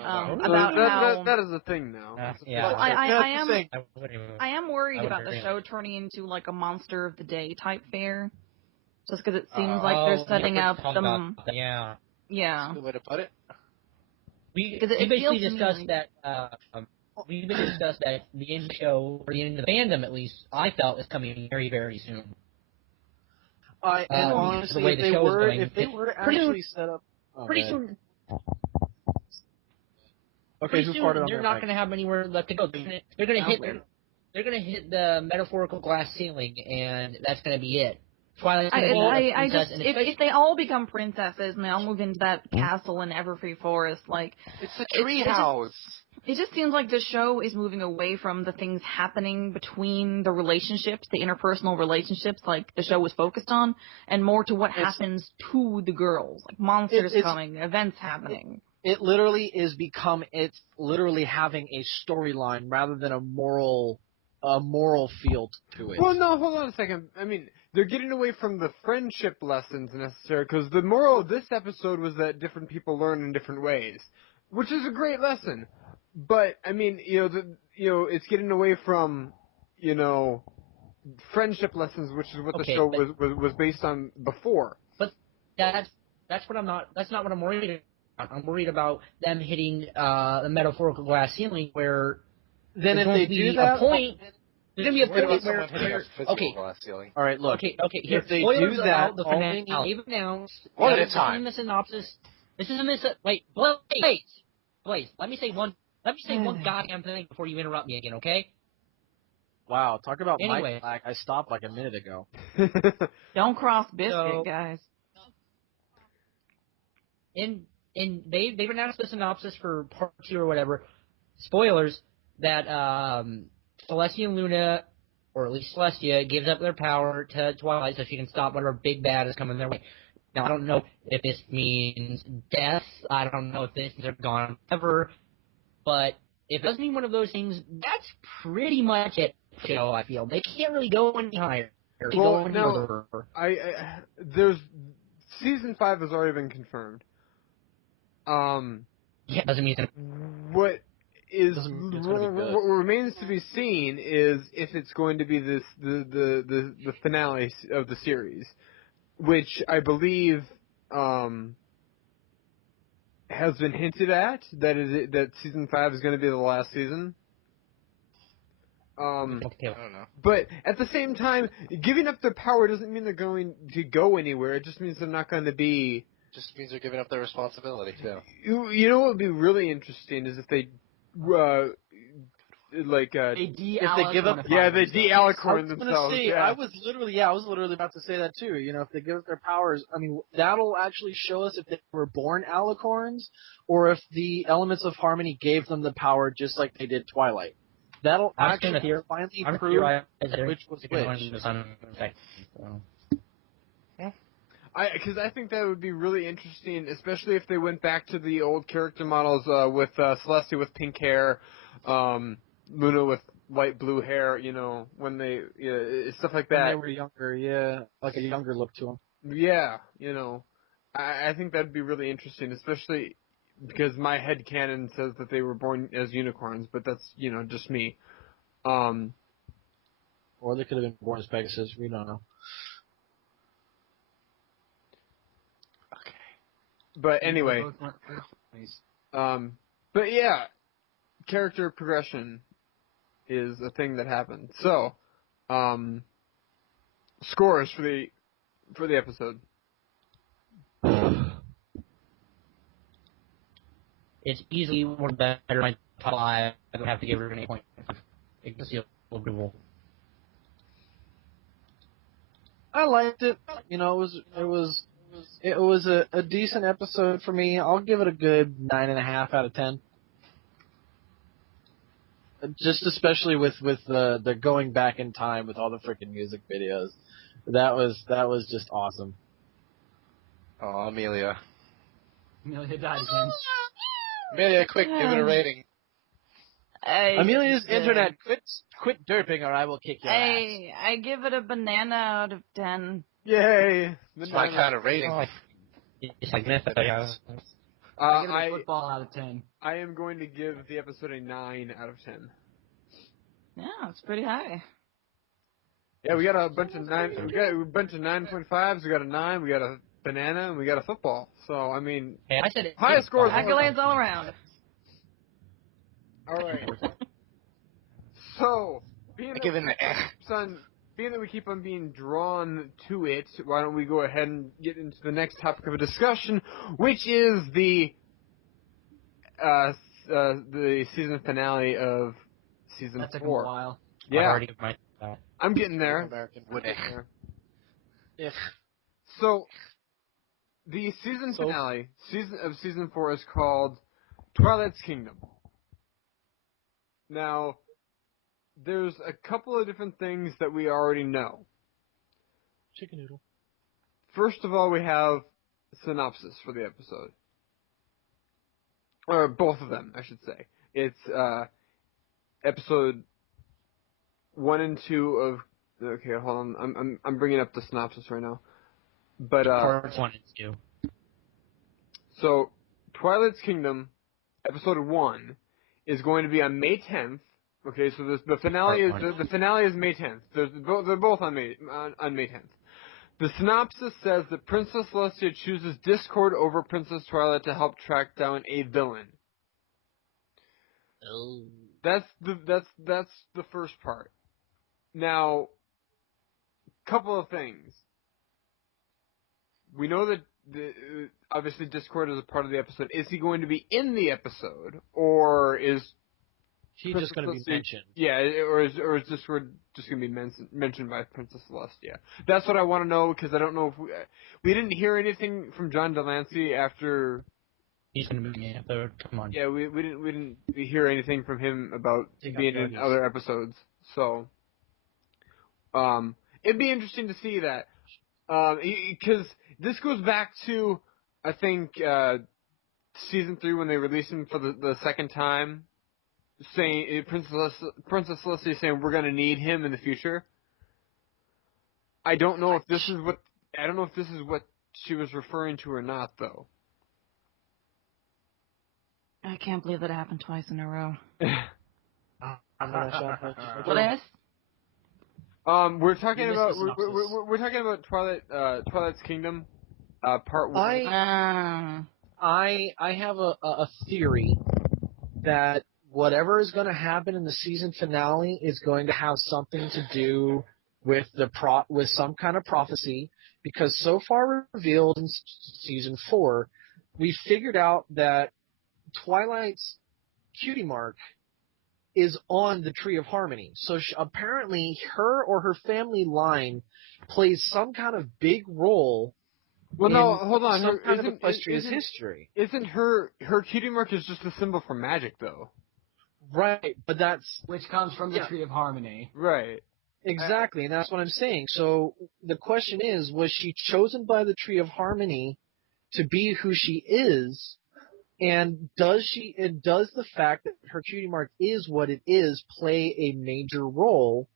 About how that is a thing now. Yeah. I am worried about the show turning into like a monster of the day type fare, just because it seems like they're setting up some. Yeah. Yeah. That's a good way to put it. We it basically feels to me discussed like- that. We discussed that the end show, or the end of the fandom at least, I felt is coming very, very soon. And honestly, the way if the they show is were going, if they were to pretty actually set up. Pretty soon. Okay, Pretty who soon, farted on they're their not mic? going to have anywhere left to go. They're going to hit the metaphorical glass ceiling, and that's going to be it. Twilight's going to be a princess, and if they all become princesses and they all move into that castle in Everfree Forest, like It's a tree house. it just seems like the show is moving away from the things happening between the relationships, the interpersonal relationships, like the show was focused on, and more to what happens to the girls, like monsters coming, events happening. It literally it's literally having a storyline rather than a moral feel to it. Well, no, hold on a second. I mean, they're getting away from the friendship lessons necessary, because the moral of this episode was that different people learn in different ways, which is a great lesson. But I mean, it's getting away from, friendship lessons, which is what the show was based on before. But that's what I'm not. That's not what I'm worried about. I'm worried about them hitting the metaphorical glass ceiling, where then if going they to be do that, a point. There's going to be a point Someone hitting a physical okay. glass ceiling. All right, look. Okay. If they spoilers do that, about the all they finale. need. They've announced. One at a This time. is a synopsis. This is a wait. Blaze. Let me say one goddamn thing before you interrupt me again, okay? Wow, talk about Anyway. mic lag. I stopped like a minute ago. Don't cross Biscuit, guys. And they've announced the synopsis for part 2 or whatever. Spoilers that Celestia and Luna, or at least Celestia, gives up their power to Twilight so she can stop whatever big bad is coming their way. Now, I don't know if this means death. I don't know if this means they're gone ever. But if it doesn't mean one of those things, that's pretty much it. Show, I feel they can't really go any higher. Well, no, there's season 5 has already been confirmed. Yeah, doesn't mean what is It's gonna be good. what remains to be seen is if it's going to be the finale of the series, which I believe has been hinted at that season 5 is going to be the last season. I don't know. But at the same time, giving up their power doesn't mean they're going to go anywhere. It just means they're not going to be. Just means they're giving up their responsibility too. You know what would be really interesting is if they, if they give up, they de-alicorn I was themselves. say, Yeah. I was literally about to say that too. You know, if they give up their powers, I mean, that'll actually show us if they were born alicorns or if the elements of harmony gave them the power, just like they did Twilight. That'll I was actually gonna finally I'm prove theorize which was which. Because I think that would be really interesting, especially if they went back to the old character models with Celestia with pink hair, Luna with light blue hair. You know, when they stuff like that. When they were younger, yeah, like a younger look to them. Yeah, you know, I think that'd be really interesting, especially because my headcanon says that they were born as unicorns, but that's, you know, just me. Or they could have been born as Pegasus. We don't know. Okay. But anyway, but yeah, character progression is a thing that happened. So, scores for the episode. It's easily one better than my top 5. I would have to give her an 8.5. It's approval. I liked it. You know, it was a decent episode for me. I'll give it a good 9.5 out of 10. Just especially with the going back in time with all the freaking music videos. That was just awesome. Oh, Amelia. Amelia died again. Amelia, quick, give it a rating. Amelia's internet, quit derping or I will kick your ass. I give it a banana out of 10. Yay! It's my kind of rating. It's like myth. I I give it a football out of 10. I am going to give the episode a 9 out of 10. Yeah, it's pretty high. Yeah, we got a bunch of 9.5s. We got a 9. We got a banana, and we got a football. So I mean, hey, I said it. Highest scores. Accolades all around. All right. So being that we keep on being drawn to it, why don't we go ahead and get into the next topic of a discussion, which is the season finale of season 4. That took a while. Yeah, I'm getting there. American Woody. Yeah. So the season finale of season 4 is called Twilight's Kingdom. Now, there's a couple of different things that we already know. Chicken noodle. First of all, we have synopsis for the episode. Or both of them, I should say. It's episode 1 and 2 of... Okay, hold on. I'm bringing up the synopsis right now. But Parts 1 and 2. So, Twilight's Kingdom, episode 1, is going to be on May 10th. Okay, so the finale is May 10th. They're both on May 10th. The synopsis says that Princess Celestia chooses Discord over Princess Twilight to help track down a villain. Oh. That's the first part. Now, couple of things. We know that obviously Discord is a part of the episode. Is he going to be in the episode, or is he just going to be mentioned? Yeah, or is Discord just going to be mentioned by Princess Celestia? That's what I want to know, because I don't know if we didn't hear anything from John Delancey after. He's going to be in the episode. Come on. Yeah, we didn't hear anything from him about being in other episodes. So, it'd be interesting to see that, because this goes back to, I think, season 3 when they released him for the second time, saying Princess Celestia saying we're gonna need him in the future. I don't know if this is what she was referring to or not, though. I can't believe that happened twice in a row. What What is? We're talking about Twilight's Kingdom, part 1. I have a theory that whatever is going to happen in the season finale is going to have something to do with with some kind of prophecy, because so far revealed in season 4, we figured out that Twilight's cutie mark is on the Tree of Harmony. So apparently her or her family line plays some kind of big role. Well, no, hold on. Some kind of illustrious history. Isn't her cutie mark is just a symbol for magic, though? Right, but that's Which comes from the Tree of Harmony. Right. exactly, and that's what I'm saying. So the question is, was she chosen by the Tree of Harmony to be who she is? And does the fact that her cutie mark is what it is play a major role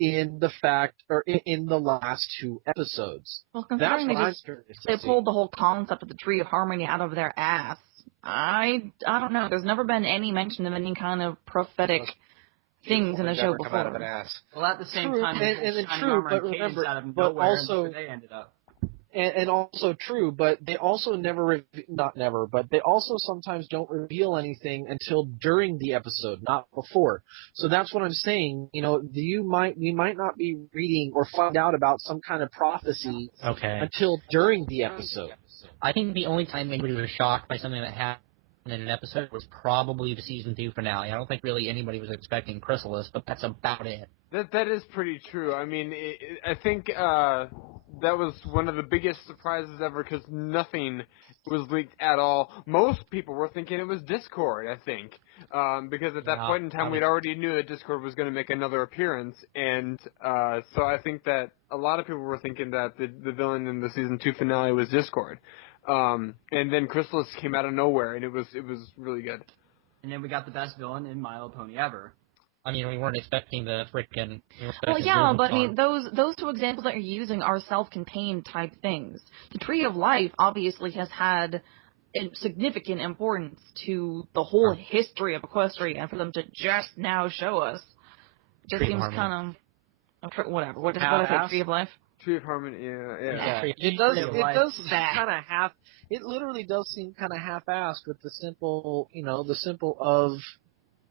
in the fact, or in the last 2 episodes? Well, That's considering what I'm curious to they see. pulled the whole concept of the Tree of Harmony out of their ass. I don't know. There's never been any mention of any kind of prophetic things in the show Never come out of an before. ass. Well, at the same True, time, and then shining true, armor but and cadence remember, out of but nowhere, and also- look where they ended up. And also true, but they also but they also sometimes don't reveal anything until during the episode, not before. So that's what I'm saying. You know, we might not be reading or find out about some kind of prophecy until during the episode. I think the only time anybody was shocked by something that happened in an episode was probably the season 2 finale. I don't think really anybody was expecting Chrysalis, but that's about it. That is pretty true. I mean, I think that was one of the biggest surprises ever because nothing was leaked at all. Most people were thinking it was Discord, I think, because at that point in time we'd already knew that Discord was going to make another appearance, and so I think that a lot of people were thinking that the villain in the season 2 finale was Discord. And then Chrysalis came out of nowhere, and it was really good. And then we got the best villain in My Little Pony ever. I mean, we weren't expecting the frickin'... Well, yeah, but I mean, those 2 examples that you're using are self-contained type things. The Tree of Life obviously has had a significant importance to the whole history of Equestria, and for them to just now show us just seems kind of whatever. What did I say? Tree of Life. Tree of Harmony, yeah. It does kind of half. It literally does seem kind of half-assed with the simple of.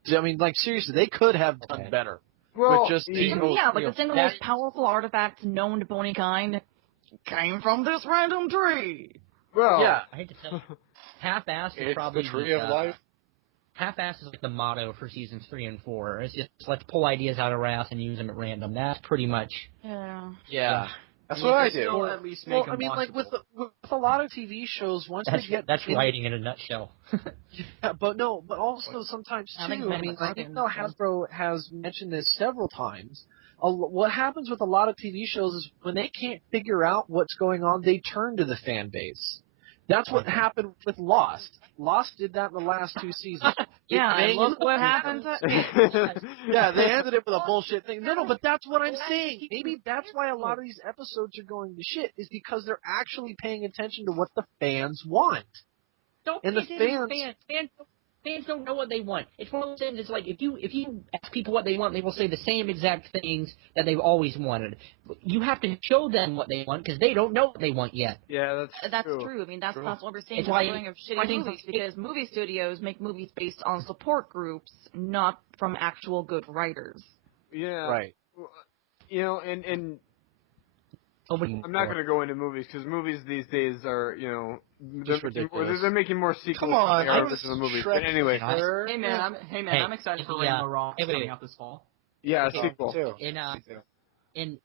I mean, like, seriously, they could have done better. Well, with just the single most powerful artifact known to ponykind came from this random tree. Well, yeah. I hate to tell you, half-assed is probably the Tree of Life. Half-assed is like the motto for seasons 3 and 4. It's just let's pull ideas out of our ass and use them at random. That's pretty much. Yeah. That's what I do. At least make I mean, like with a lot of TV shows, that's writing in a nutshell. Yeah, but also sometimes too. I mean, I think Hasbro has mentioned this several times. What happens with a lot of TV shows is when they can't figure out what's going on, they turn to the fan base. That's what happened with Lost. Lost did that in the last 2 seasons. And look what happened. Yeah, they ended it with a bullshit thing. No, but that's what I'm saying. Maybe that's why a lot of these episodes are going to shit, is because they're actually paying attention to what the fans want. Fans don't know what they want. It's one of those things. It's like if you ask people what they want, they will say the same exact things that they've always wanted. You have to show them what they want because they don't know what they want yet. Yeah, that's true. I mean, that's what we're seeing. It's why of shitty movies because movie studios make movies based on support groups, not from actual good writers. Yeah. Right. You know, and I'm not going to go into movies because movies these days are, just ridiculous. They're making more sequels Come on, than original movies. But anyway, Hey man, I'm excited for Rainbow Rocks coming out this fall. Yeah, a sequel. Too. In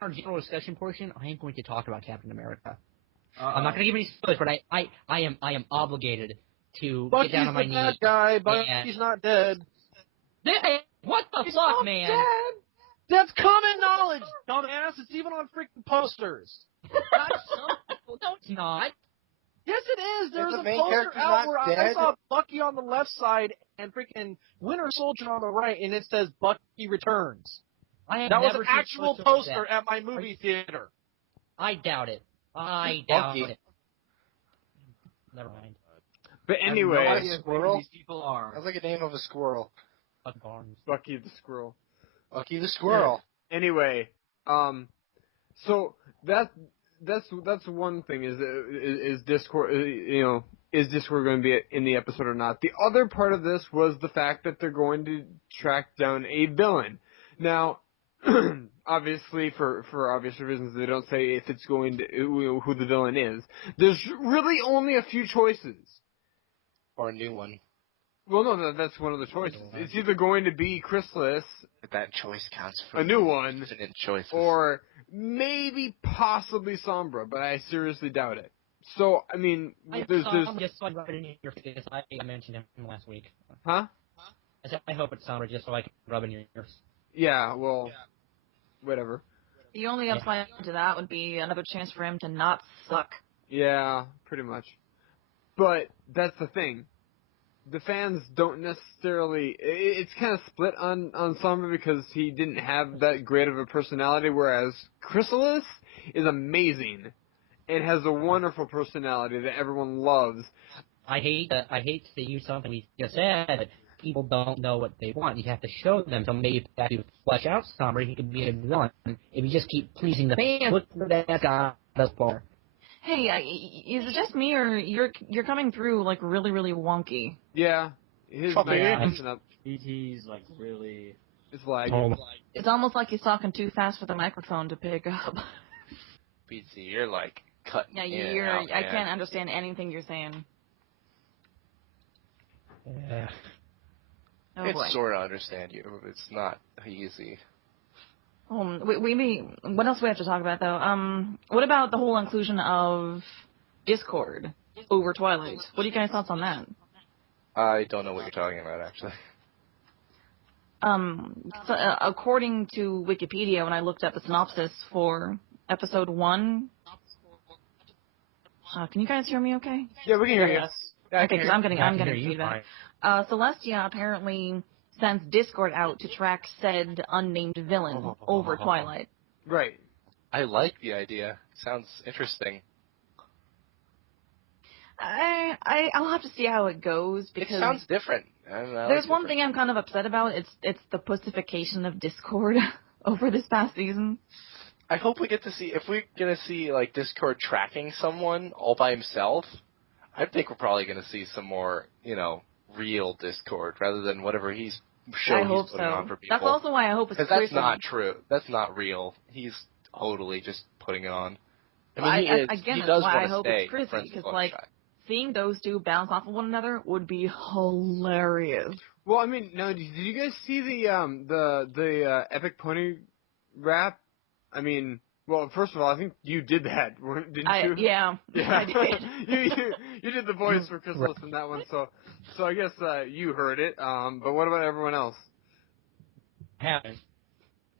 our general discussion portion, I am going to talk about Captain America. I'm not going to give any spoilers, but I am obligated to get down on my knees. Bucky's the bad guy, Bucky's not dead. What the fuck, man? Dead. That's common knowledge, dumbass. It's even on freaking posters. Not some people. No, it's not. Yes, it is. There's a main poster character's out not where I dead? saw Bucky on the left side and freaking Winter Soldier on the right, and it says Bucky Returns. That was an actual poster at my movie theater. I doubt it. I doubt it. Never mind. But anyway, squirrel. These people are. That's like a name of a squirrel. Bucky the Squirrel. Bucky the Squirrel. Anyway, so that's one thing is Discord, is Discord going to be in the episode or not? The other part of this was the fact that they're going to track down a villain. Now, obviously, for obvious reasons, they don't say if it's going to who the villain is. There's really only a few choices. Or a new one. Well, no, that's one of the choices. It's either going to be Chrysalis, But that choice counts for a new one, infinite choices. or maybe possibly Sombra, but I seriously doubt it. So, I mean, there's... I'm just so I rubbed it in your face. I mentioned him last week. Huh? I hope it's Sombra just so I can rub in your ears. Yeah, well, whatever. The only upside to that would be another chance for him to not suck. Yeah, pretty much. But that's the thing. The fans don't necessarily... It's kind of split on Sombra because he didn't have that great of a personality, whereas Chrysalis is amazing and has a wonderful personality that everyone loves. I hate to use something we just said, but people don't know what they want. You have to show them. So maybe if you flesh out Sombra, he could be a villain. If you just keep pleasing the fans, look for that guy thus far. Hey, is it just me, or you're coming through like really, really wonky? Yeah, his mic's up. ET's like really. It's lagging. It's almost like he's talking too fast for the microphone to pick up. BT, you're like cutting. Yeah, in and out, I man. can't understand anything you're saying. Yeah. Oh It's boy. sort of understand you. It's not easy. What else do we have to talk about though? What about the whole inclusion of Discord over Twilight? What are you guys' thoughts on that? I don't know what you're talking about, actually. According to Wikipedia, when I looked up the synopsis for episode 1, can you guys hear me okay? Yeah, we can hear you. Yes. Yeah, Okay, because I'm getting you feedback. Celestia apparently sends Discord out to track said unnamed villain over Twilight. Right. I like the idea. Sounds interesting. I'll have to see how it goes because It sounds different. I don't know, there's one thing I'm kind of upset about. It's the pussification of Discord over this past season. I hope we get to see, if we're going to see, like, Discord tracking someone all by himself, I think we're probably going to see some more, real Discord, rather than whatever he's putting on for people. That's also why I hope it's because that's not true. That's not real. He's totally just putting it on. I mean, he does why want I to hope stay it's Chrissy, friends with because, like, seeing those two bounce off of one another would be hilarious. Well, I mean, no, did you guys see the epic pony rap? I mean, well, first of all, I think you did that, didn't you? Yeah, I did. you did the voice for Chrysalis in that one, so I guess you heard it. But what about everyone else? Haven't.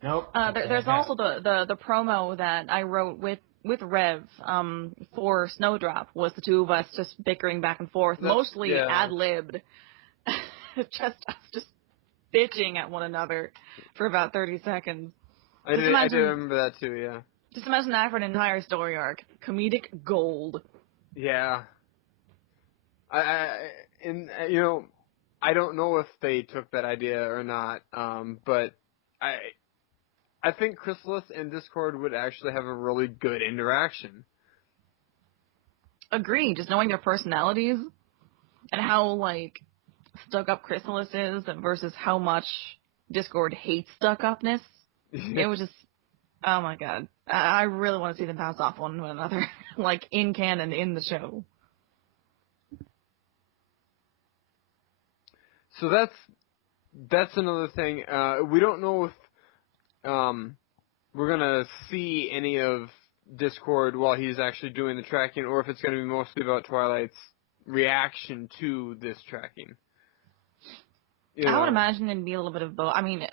Nope. There's also the promo that I wrote with Rev for Snowdrop, was the two of us just bickering back and forth, mostly ad-libbed. just bitching at one another for about 30 seconds. I did remember that too, yeah. Just imagine that for an entire story arc. Comedic gold. Yeah. I don't know if they took that idea or not, but I think Chrysalis and Discord would actually have a really good interaction. Agree. Just knowing their personalities and how, like, stuck-up Chrysalis is versus how much Discord hates stuck-upness. It was just, oh my god. I really want to see them bounce off one another, like, in canon, in the show. So that's another thing. We don't know if we're gonna see any of Discord while he's actually doing the tracking, or if it's gonna be mostly about Twilight's reaction to this tracking. I would imagine it'd be a little bit of both. I mean,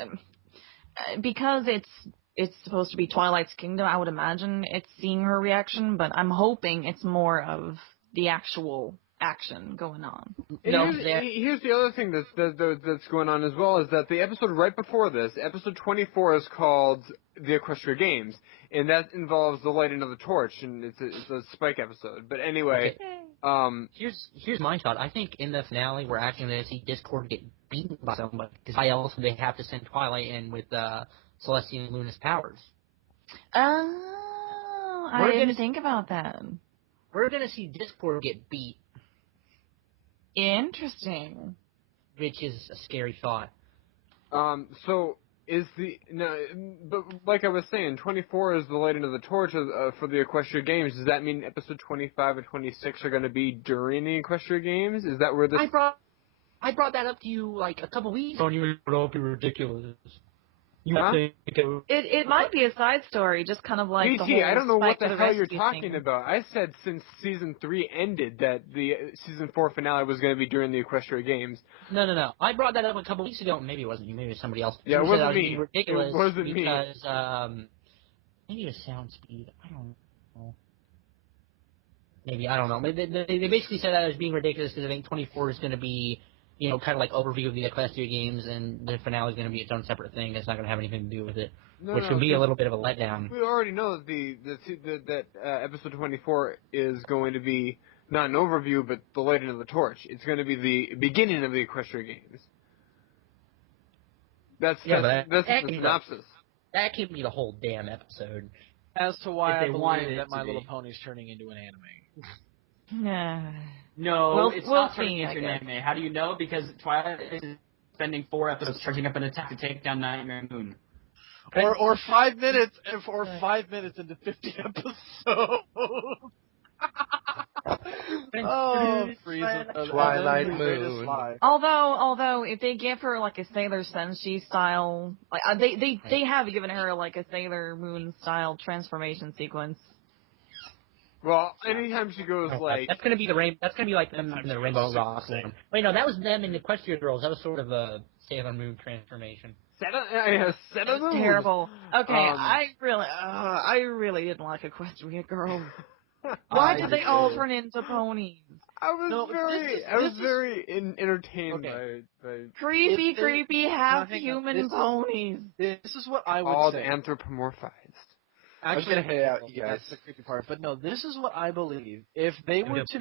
because it's supposed to be Twilight's kingdom, I would imagine it's seeing her reaction, but I'm hoping it's more of the actual action going on. Here's the other thing that's going on as well, is that the episode right before this, episode 24, is called The Equestria Games, and that involves the lighting of the torch, and it's a Spike episode. But anyway, here's my thought. I think in the finale we're actually going to see Discord get beaten by somebody, because why else would they have to send Twilight in with Celestia and Luna's powers? Oh, I didn't think about that. We're going to see Discord get beat. Interesting. Which is a scary thought. So but like I was saying, 24 is the lighting of the torch for the Equestria Games. Does that mean episode 25 and 26 are going to be during the Equestria Games? Is that where this? I brought that up to you like a couple weeks ago, and you were all ridiculous. It might be a side story, just kind of like the BT, whole I don't know what Spike the the hell you're Rescue talking thing. about. I said since season 3 ended that the season 4 finale was going to be during the Equestria Games. No. I brought that up a couple weeks ago. Maybe it wasn't you. Maybe it was somebody else. Yeah, it Somebody said wasn't I was me. being ridiculous It wasn't me. because maybe it was sound speed. I don't know. Maybe, I don't know. They basically said that I was being ridiculous because I think 24 is going to be, kind of like overview of the Equestria Games, and the finale is going to be its own separate thing. It's not going to have anything to do with it, which would be a little bit of a letdown. We already know that episode 24 is going to be not an overview, but the lighting of the torch. It's going to be the beginning of the Equestria Games. That's the synopsis. That can't be the whole damn episode. As to why I wanted believe it that My to Little be. Pony's turning into an anime. No, it's we'll not see, turning I into an guess. anime. How do you know? Because Twilight is spending 4 episodes charging up an attack to take down Nightmare Moon. Or 5 minutes, or 5 minutes into 50 episodes. Oh, Frieza. Twilight And then Greatest Moon. Lie. Although if they give her like a Sailor Senshi style, like they have given her like a Sailor Moon style transformation sequence. Well, anytime she goes like... That's going to be That's going to be like them in the Rainbow Rock one. Wait, no, that was them in the Equestria Girls. That was sort of a Sailor Moon transformation. That's terrible. Okay, I really didn't like Equestria Girls. Why did they all turn into ponies? I was very entertained by Creepy half-human ponies. This is what I would all say. anthropomorphized. Actually, gonna hit out, you guys. That's the creepy part. But no, this is what I believe. If they were to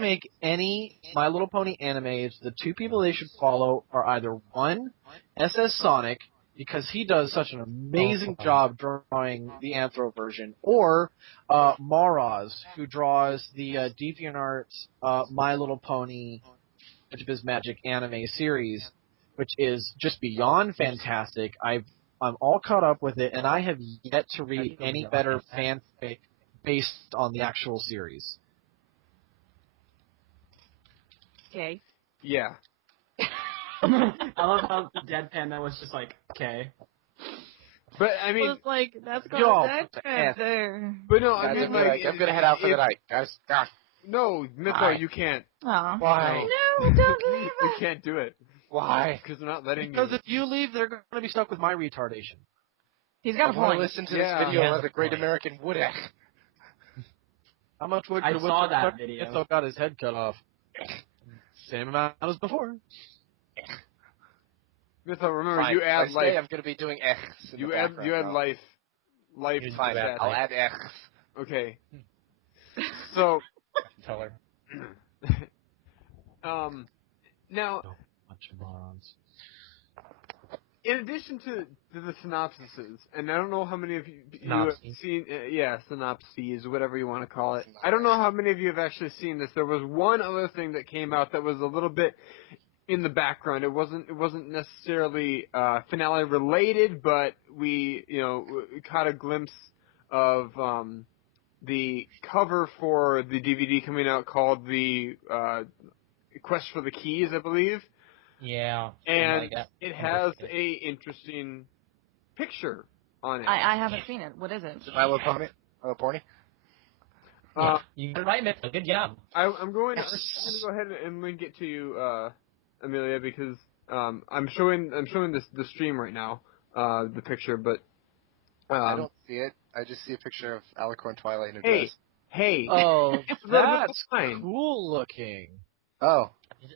make any My Little Pony animes, the two people they should follow are either one, SS Sonic, because he does such an amazing job drawing the Anthro version, or Maraz, who draws the DeviantArt My Little Pony Biz Magic anime series, which is just beyond fantastic. I'm all caught up with it, and I have yet to read any better fanfic based on the actual series. Okay. Yeah. I love how the deadpan that was just like, okay. But I mean, It was like that's y'all got that there. but no, Guys, I mean, I'm gonna head out for the night, guys. Gosh. No, Mytho, you can't. Aw. Why? No, don't leave You us. can't do it. Why? Because they're not letting Because you. if you leave, they're going to be stuck with my retardation. He's got I a want point. to listen to Yeah. this video Yeah, of the Great American Wood Axe. How much wood I could saw that Woodchuck video. Mytho got his head cut off? Same amount as before. Mytho, remember, Fine. you add I life. say I'm gonna be doing X. In You the add background now. life. Life. Fine, chat. I'll add X. Okay. So, Tell her. now, Bunch of morons. in addition to the synopsises, and I don't know how many of you have Synopses. seen, synopses, whatever you want to call it. I don't know how many of you have actually seen this. There was one other thing that came out that was a little bit in the background. It wasn't necessarily finale related, but we caught a glimpse of the cover for the DVD coming out called the Quest for the Keys, I believe. Yeah. And it has a interesting picture on it. I haven't seen it. What is it? My Little Pony. My Little Pony. You got it right, Mytho. Good job. I'm going to go ahead and link it to you, Amelia, because I'm showing the stream right now, the picture, but I don't see it. I just see a picture of Alicorn Twilight in a hey, dress. hey. Oh, that's fine. cool looking. Oh,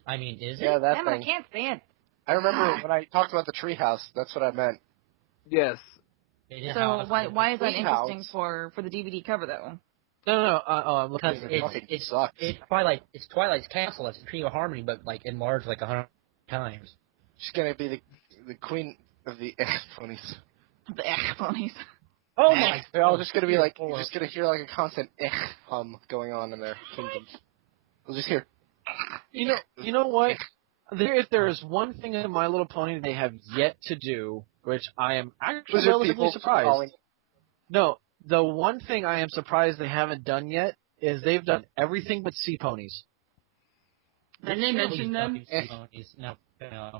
I mean, is yeah, it? that Damn, I thing. can't stand. I remember when I talked about the treehouse. That's what I meant. Yes. It is So how- why is that Treehouse. interesting for the DVD cover though? No. I'm looking Because at it. fucking it's sucks. it's Twilight. It's Twilight's castle. It's a Tree of Harmony, but like enlarged like 100 times. She's gonna be the queen of the ponies. The ponies. Oh my! They're all just gonna be like, you're just gonna hear like a constant hum going on in their kingdoms. We'll just hear. You know what? If there is one thing in My Little Pony they have yet to do, which I am actually Lizard relatively people surprised. calling- No, the one thing I am surprised they haven't done yet is they've done everything but sea ponies. Didn't they mention them? No. No.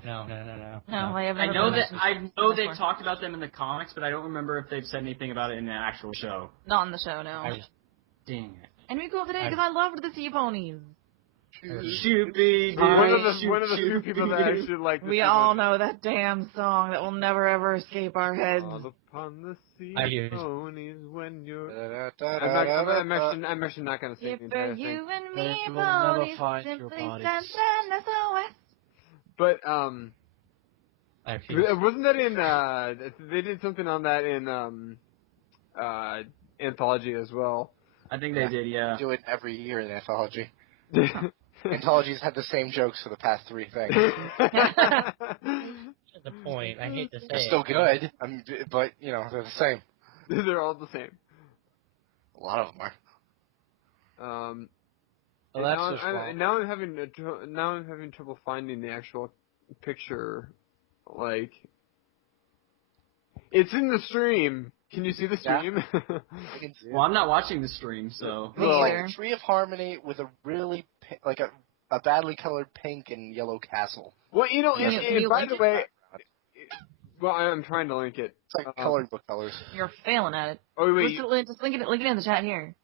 No, I have I never know been that mentioned I know before. they've talked about them in the comics, but I don't remember if they've said anything about it in the actual show. Not on the show, no. Dang it. And we go today because I loved the sea ponies. Shoopy, One of the few people that actually like the We all know that damn song that will never ever escape our heads. All upon the sea I do. ponies when you're... I'm I'm actually not going to sing If the for entire thing. you and me, They will never ponies, find your simply bodies. send an SOS. But, I refuse. wasn't that in, they did something on that in, Anthology as well. I think they did, yeah. do it every year in Anthology. Anthologies have the same jokes for the past 3 things. That's the point. I hate to say They're it. still good, but, they're the same. They're all the same. A lot of them are. Well, that's just wrong. Now I'm having trouble finding the actual picture. Like, it's in the stream. Can you see the stream? I can see it. Well, I'm not watching the stream, so... Me Well, either. like a tree of harmony with a really a badly colored pink and yellow castle. Well, Can you by link the it? way, well, I'm trying to link it. It's like coloring book colors. You're failing at it. Oh wait, Just link it in the chat here.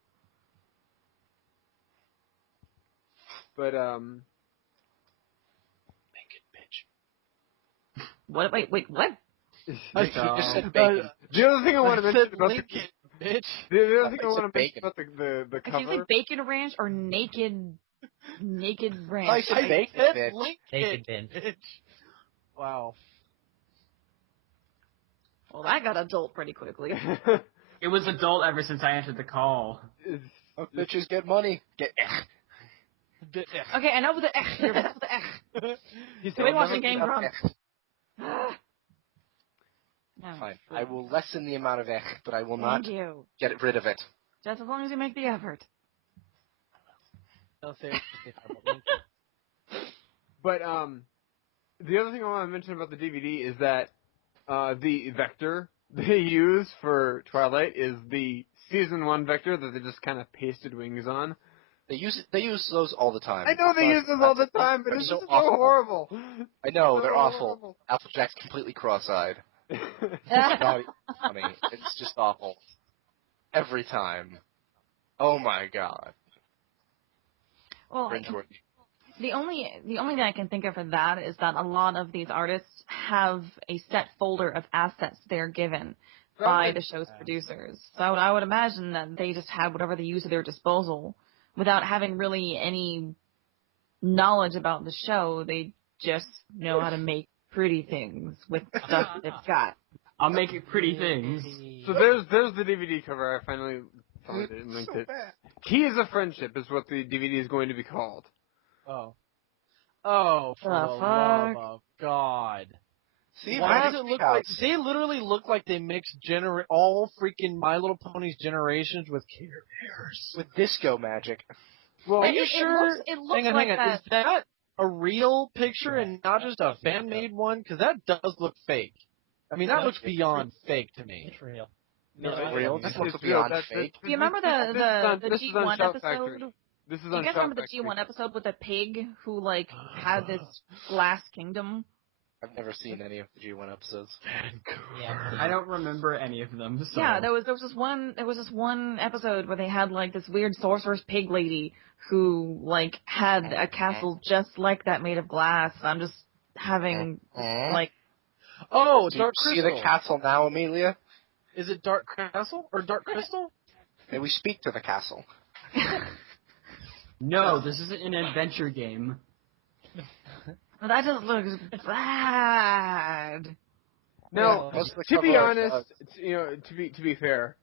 but Make it, bitch. What? Wait, what? You just said bacon. The other thing I want to mention about Lincoln, bitch. the other thing I I want said to mention bacon. about the Did you say cover. bacon ranch or naked ranch? I said bacon, bitch. Lincoln, Naked bin. bitch. Wow. Well, that got adult pretty quickly. It was adult ever since I answered the call. Bitches get money. Get Okay, enough with the ech. Enough with the ech. He's Quit watching Game Grumps. No. Fine. I will lessen the amount of but I will not Thank you. get rid of it. Just as long as you make the effort. No, seriously, Lincoln. But the other thing I want to mention about the DVD is that the vector they use for Twilight is the season 1 vector that they just kind of pasted wings on. They use those all the time. I know they use those all the time, but it's so just so awful. horrible. I know, So they're awful. horrible. Applejack's completely cross-eyed. Not even funny. It's just awful. Every time. Oh my god. Well, Cringeworthy. the only thing I can think of for that is that a lot of these artists have a set folder of assets they're given by the show's producers. So I would imagine that they just had whatever they use at their disposal without having really any knowledge about the show. They just know how to make pretty things with stuff they've got. I'll make it pretty things. So there's the DVD cover. I finally found it and linked it. Keys of Friendship is what the DVD is going to be called. Oh, for the love of God. See, Why Magic does it look House. like they literally look like they mixed all freaking My Little Ponies generations with Care Bears? With disco magic. Well, Are you sure? It looks Hang on. like Is that a real picture and not just a fan-made one? Because that does look fake. I mean, that looks beyond fake to me. It's real. No, No, it's real. it's This looks real. beyond That's- fake. Do you remember the this is on G1 Shout episode? Factory. This is Do on you guys Shout remember the Factory. G1 episode with the pig who had this glass kingdom? I've never seen any of the G1 episodes. Yeah. I don't remember any of them, so... Yeah, there was this one episode where they had this weird sorcerer's pig lady who had a castle just like that made of glass. I'm just having Oh, Do you Dark see Crystal. the castle now, Amelia? Is it Dark Castle or Dark Crystal? May we speak to the castle? No, this isn't an adventure game. that just looks bad. Now, Most of the to be cover art honest, does. to be fair,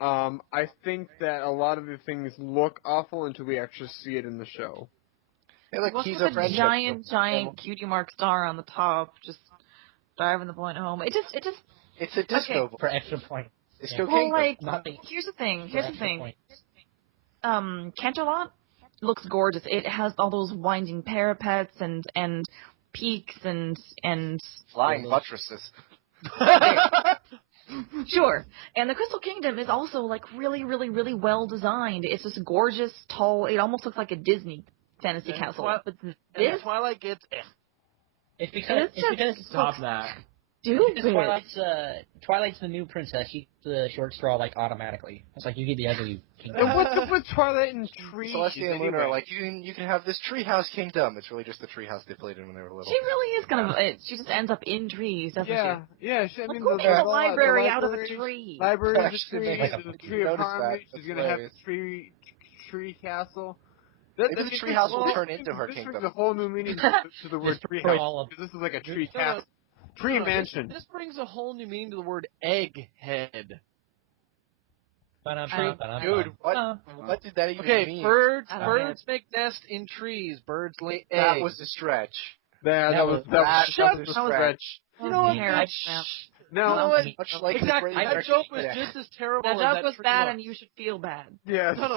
I think that a lot of the things look awful until we actually see it in the show. Hey, look, What's Keys with of the Friendship. giant cutie mark star on the top, just driving the point home? It just It's a disco. For extra point. Disco well, Kingdom. Nothing. here's the thing. For extra point. Canterlot looks gorgeous. It has all those winding parapets and peaks and Flying buttresses. sure. And the Crystal Kingdom is also really, really, really well designed. It's this gorgeous, tall. It almost looks like a Disney fantasy castle. But And this, Twilight gets It's because Stop that. Twilight's the new princess. She's the short straw automatically. It's like you get the ugly kingdom. And what's up with Twilight and trees? Celestia and Luna are like, you can have this treehouse kingdom. It's really just the treehouse they played in when they were little. She really is kind of. She just ends up in trees, doesn't she? Yeah. I mean, who makes a library out of a tree? Library is a Actually, tree. makes There's a- a tree of notice harmony. that. She's gonna have a tree castle. Maybe the treehouse will turn into her This kingdom. brings a whole new meaning to the word treehouse. Because this is like a tree castle. Tree mansion. This brings a whole new meaning to the word egghead. Dude, what did that even mean? Birds make nests in trees. Birds lay eggs. That was a stretch. That was a stretch. You know what? No, much like exactly. That joke was just as terrible as that joke was tree bad, was. and you should feel bad. yes. No.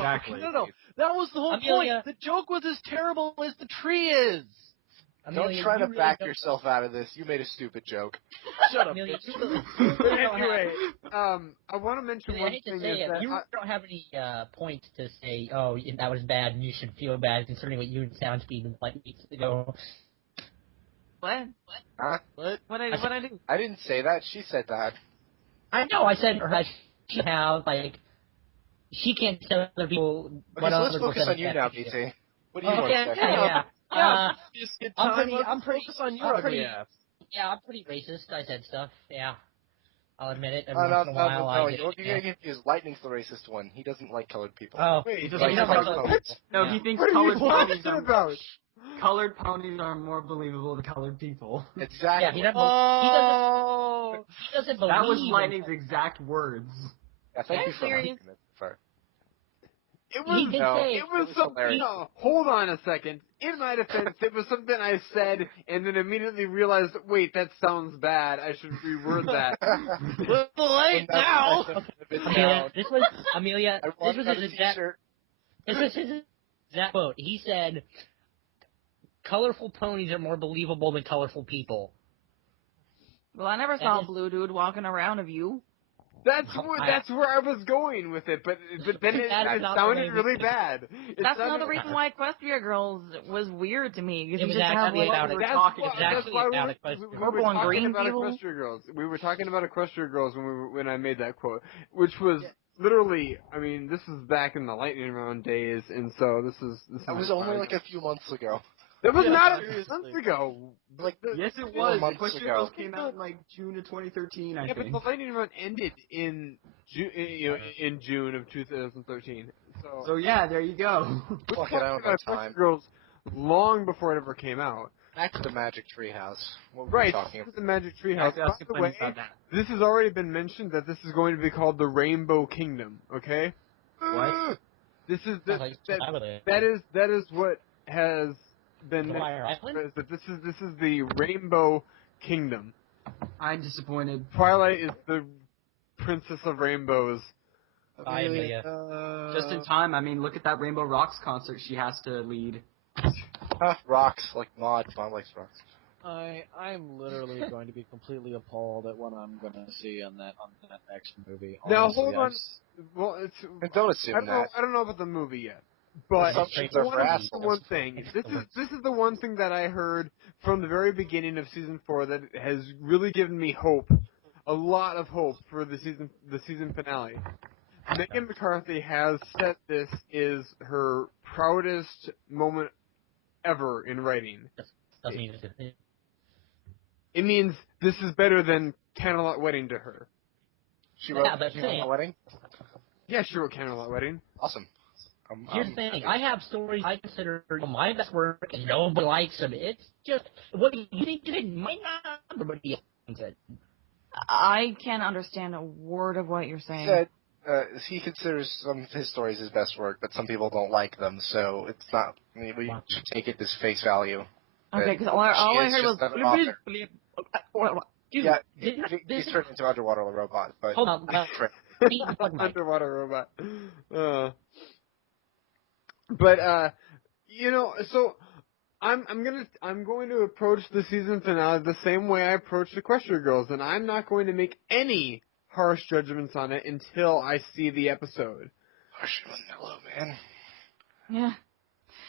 That was the whole Amelia. point. The joke was as terrible as the tree is. Don't try to back yourself out of this. You made a stupid joke. Shut up, Amelia, bitch. Anyway, I want to mention I one hate to thing say is it, that you don't have any points to say, oh, that was bad and you should feel bad concerning what you and Soundspeed did weeks ago. What? Huh? What? What I do? I didn't say that. She said that. I know, I said her she have, she can't tell other people Okay, what so other let's people focus said on you bad now, things. BT. What do you want Okay, to say? yeah. I'm pretty focus on your I'm ugly pretty- ass. Yeah, I'm pretty racist. I said stuff. Yeah, I'll admit it. Every No, once in a while, I you're going to use Lightning's the racist one. He doesn't like colored people. Oh, Wait, He yeah, doesn't he like doesn't colored like ponies. No, yeah. he thinks What are you colored talking about? ponies are more believable than colored people. Exactly. Yeah, he doesn't believe. That was in- Lightning's exact words. Yeah, thank you for serious? mentioning it. Sorry. It He was did say it was something. hilarious. No, hold on a second. In my defense, it was something I said, and then immediately realized, wait, that sounds bad. I should reword that. Little late now. Amelia, this was Amelia. I This want was another his exact. t-shirt. This was his exact quote. He said, "Colorful ponies are more believable than colorful people." Well, I never saw a blue dude walking around of you. That's where I was going with it, but then it sounded really bad. That's another reason why Equestria Girls was weird to me. Because It you was just have actually about it. That's why we Purple were and talking green about people? Equestria Girls. We were talking about Equestria Girls when I made that quote, which was literally. I mean, this is back in the lightning round days, and so this is. That was only like a few months ago. That was not seriously. a month ago. Yes, it 4 was. months Equestria ago. Girls came out in June of 2013, I Yeah, think. but the lightning round ended in in June of 2013. So yeah, there you go. Fuck it, I don't have time. Girls long before it ever came out. Back to the Magic Treehouse. What were we Right, talking this about? is the Magic Treehouse. Actually, I was By the complaining way, about that. this has already been mentioned that this is going to be called the Rainbow Kingdom. Okay. What? This is That that is what has been Fire mentioned. Island? Is that this is the Rainbow Kingdom. I'm disappointed. Twilight is the Princess of Rainbows. Bye, Amelia. Just in time. I mean, look at that Rainbow Rocks concert she has to lead. Rocks, like Maud. Maud likes rocks. I'm literally going to be completely appalled at what I'm going to see on that next movie. Now Honestly, hold on. Well, And don't assume that. I don't know about the movie yet. But Assumptions I are want for to assholes. mention one thing. This is the one thing that I heard from the very beginning of season 4 that has really given me hope, a lot of hope for the season finale. Megan McCarthy has said this is her proudest moment ever in writing. Doesn't mean it. It means this is better than Camelot Wedding to her. She wrote but a wedding? Yeah, she wrote Camelot Wedding. Awesome. Here's the thing. I have stories I consider my best work, and nobody likes them. It's just what you think it might not. Everybody thinks it. I can't understand a word of what you're saying. Said, he considers some of his stories his best work, but some people don't like them, so it's not. I mean, we should take it as face value. Okay, because all I heard was. Dude, Yeah, he's turned into Underwater Robot, but hold on. Underwater robot. But so I'm going to approach the season finale the same way I approached Equestria Girls, and I'm not going to make any harsh judgments on it until I see the episode. Harsh Vanilla, man. Yeah.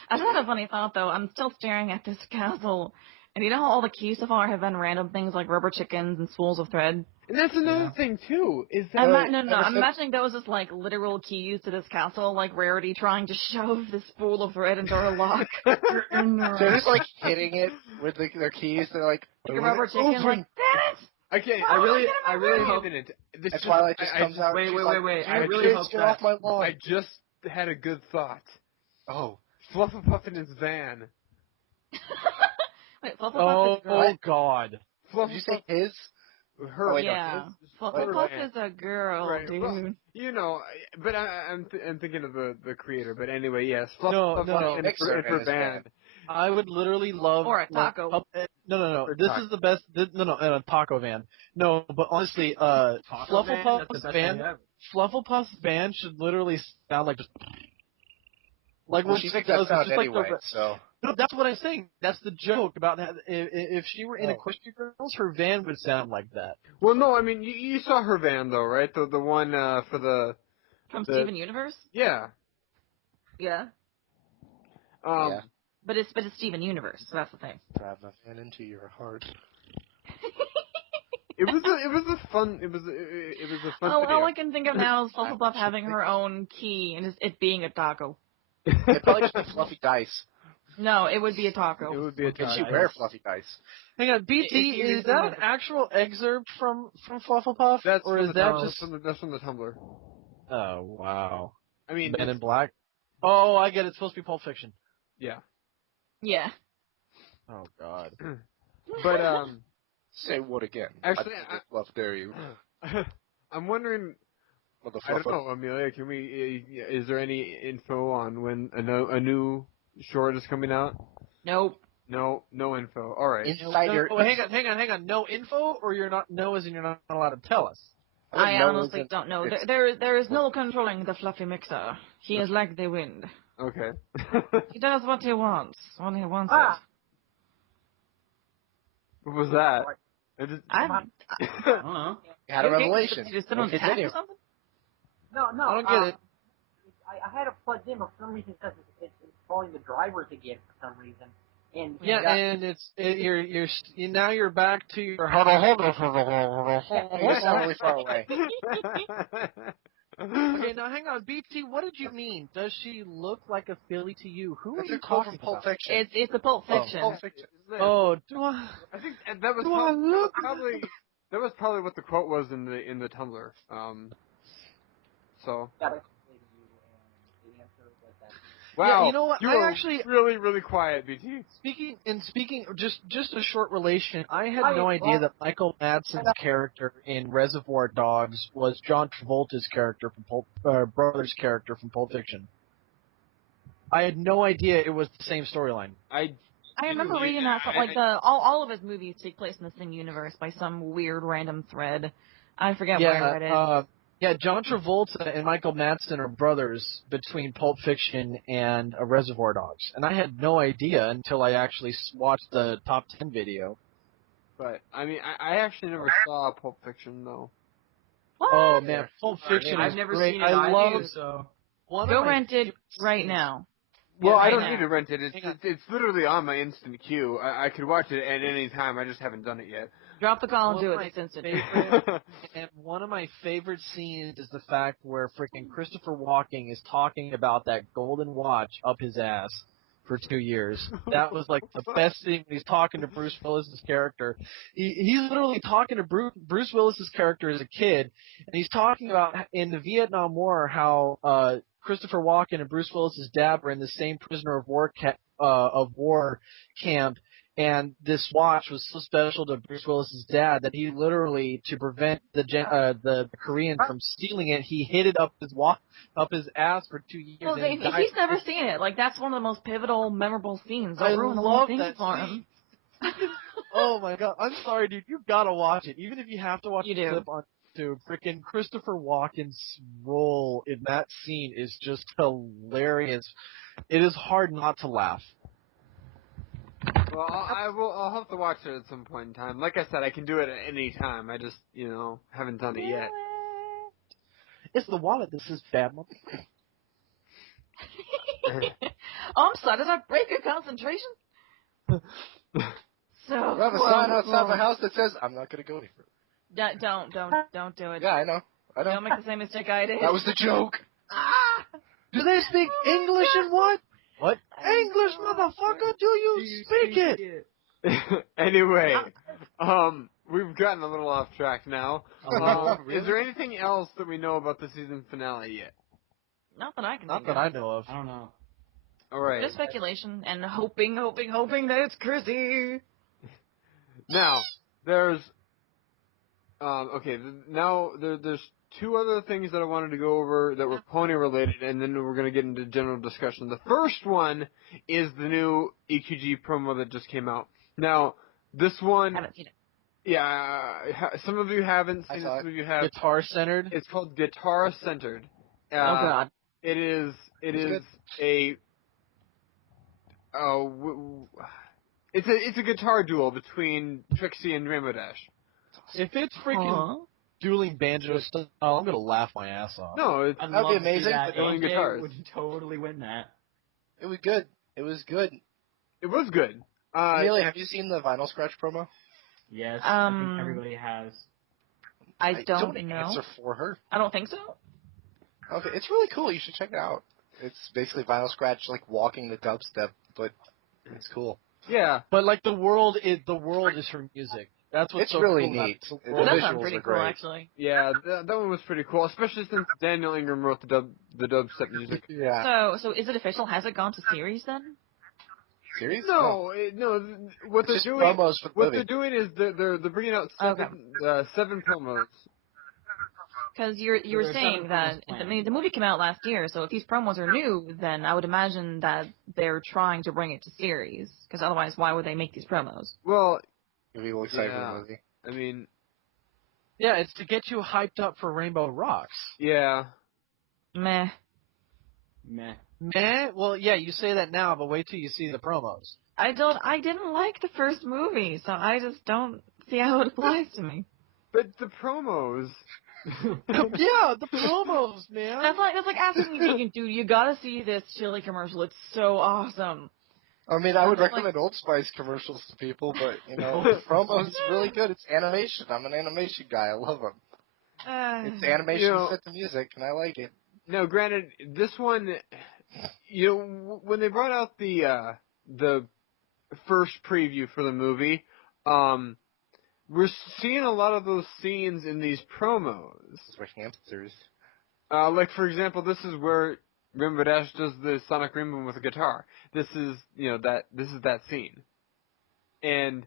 I just had a funny thought, though. I'm still staring at this castle, And you know how all the keys so far have been random things like rubber chickens and spools of thread? And that's another thing too. Is that I'm imagining those as like literal keys to this castle, like Rarity trying to shove this spool of thread into her lock. They're just like hitting it with their keys. They're like rubber chicken, like, damn it! Okay, Oh, I really hope it. That's Twilight just comes out. Wait. I Like, really hope get off that. my lawn. I just had a good thought. Oh, Flufflepuff in his van. Wait, Flufflepuff is a girl. Oh God. did you say his? Her. Oh, wait, no. Yeah. Her Flufflepuff van. is a girl, Right, dude. well, you know, but I'm thinking of the creator. But anyway, yes. No, Flufflepuff in Mixer her in his van. I would literally love Or a taco. No. This is the best. A taco van. No, but honestly, Flufflepuff's van. Flufflepuff's van should literally sound like just. Like Well, she makes that sound anyway, so. No, that's what I'm saying. That's the joke about if she were in Equestria Girls, her van would sound like that. Well, no, I mean you saw her van though, right? The one for the. From Steven Universe? Yeah. Yeah. Yeah. But it's Steven Universe, so that's the thing. Drive my fan into your heart. It was a fun All video. I can think of now is Flufflepuff having her own key and it being a taco. It'd probably just be fluffy dice. No, it would be a taco. It would be a Did taco. she wear fluffy dice? Hang on, BT, is that an actual excerpt from Flufflepuff, or is that just? That's from the Tumblr. Oh wow! I mean, Men in Black. Oh, I get it. It's supposed to be Pulp Fiction. Yeah. Yeah. Oh God. But Say what again? Actually, love dare you. I'm wondering. I don't know, Amelia. Can we? Is there any info on when a new short is coming out? Nope. No info. All right. Insider. No, hang on. No info, or you're not? No, as in you're not allowed to tell us. I honestly don't know. There is no controlling the fluffy mixer. He is like the wind. Okay. He does what he wants when he wants it. What was that? I don't know. You had a revelation. You just sit on tap or something? No. I don't get it. I had it plugged in, but for some reason it's calling the drivers again for some reason. And and now you're back to your. You're really far away. Okay, now hang on, BT. What did you mean? Does she look like a filly to you? Who are you talking about? Pulp Fiction. It's a Pulp Fiction. Pulp Fiction. Oh, do I? I think that was probably that was probably what the quote was in the Tumblr. So. Wow, Yeah, you know what? You I were actually really, really quiet, BT. Speaking, just a short relation. I had no idea that Michael Madsen's character in Reservoir Dogs was John Travolta's character from brother's character from Pulp Fiction. I had no idea it was the same storyline. I remember reading that, like all of his movies take place in the same universe by some weird random thread. I forget where I read it. Yeah, John Travolta and Michael Madsen are brothers between Pulp Fiction and Reservoir Dogs. And I had no idea until I actually watched the top 10 video. But, I mean, I actually never saw Pulp Fiction, though. What? Oh, man, Pulp Fiction I've is never great. seen it I love either, so. Go rent it right now. Well, I right don't now. need to rent it. It's literally on my instant queue. I could watch it at any time. I just haven't done it yet. Drop the call and do it. It's instant. And one of my favorite scenes is the fact where freaking Christopher Walken is talking about that golden watch up his ass for 2 years. That was like the best scene when he's talking to Bruce Willis's character. He's literally talking to Bruce Willis's character as a kid, and he's talking about in the Vietnam War how Christopher Walken and Bruce Willis's dad were in the same prisoner of war camp. And this watch was so special to Bruce Willis's dad that he literally, to prevent the Korean from stealing it, he hid it up his ass for 2 years. Well, he's never seen it. Like, that's one of the most pivotal, memorable scenes. I ruin the love whole thing that for scene. him. Oh my god! I'm sorry, dude. You've got to watch it, even if you have to watch You the do. clip on YouTube. Freaking Christopher Walken's role in that scene is just hilarious. It is hard not to laugh. Well, I'll have to watch it at some point in time. Like I said, I can do it at any time. I just, haven't done it yet. It's the wallet that says bad mother. Oh, I'm sorry. Did I break your concentration? so I have a sign outside my house that says, I'm not going to go any further. Don't do it. Yeah, I know. Don't make the same mistake I did. That was the joke. Do they speak English in what? What English, motherfucker? Do you speak it? Anyway, we've gotten a little off track now. Really? Is there anything else that we know about the season finale yet? Not that I can Not think that of. I know of. I don't know. All right. Just speculation and hoping that it's Chrissy. Now, there's there's two other things that I wanted to go over that were pony related, and then we're going to get into general discussion. The first one is the new EQG promo that just came out. Now, this one, Haven't seen it. yeah, some of you haven't seen it, some of you have. Guitar centered. It's called Guitar Centered. Oh God. It is it's a guitar duel between Trixie and Rainbow Dash. If it's freaking dueling banjo style, I'm gonna laugh my ass off. No, it's I'd That'd love be to see amazing. that. Dueling AJ guitars. would totally win that. It was good. It was good. It was good. Amelia, have you seen the Vinyl Scratch promo? Yes, I think everybody has. I don't know. Answer for her. I don't think so. Okay, it's really cool. You should check it out. It's basically Vinyl Scratch, like walking the dubstep, but it's cool. Yeah, But like the world is her music. That's what's It's so really cool. neat. The The world That visuals sounds pretty are cool, great. actually. yeah, that one was pretty cool, especially since Daniel Ingram wrote the dubstep music. Yeah. So is it official? Has it gone to series then? Serious? No, what It's they're just doing, promos for the what movie. they're doing is they're bringing out seven promos. Because you were there's saying 7 that promos the movie came out last year, so if these promos are new, then I would imagine that they're trying to bring it to series. Because otherwise, why would they make these promos? Well, People excited for yeah. the movie. I mean, Yeah, it's to get you hyped up for Rainbow Rocks. yeah. Meh. Meh. Meh? Well, yeah, you say that now, but wait till you see the promos. I didn't like the first movie, so I just don't see how it applies to me. But the promos. Yeah, the promos, man. That's like asking me, Deacon, dude, you gotta see this chili commercial. It's so awesome. I mean, I would Like- recommend Old Spice commercials to people, but, the promo's really good. It's animation. I'm an animation guy. I love them. It's animation set to music, and I like it. No, granted, this one, when they brought out the first preview for the movie, we're seeing a lot of those scenes in these promos. Those were hamsters. Like, for example, this is where Rainbow Dash does the Sonic Rainbow with a guitar. This is, this is that scene. And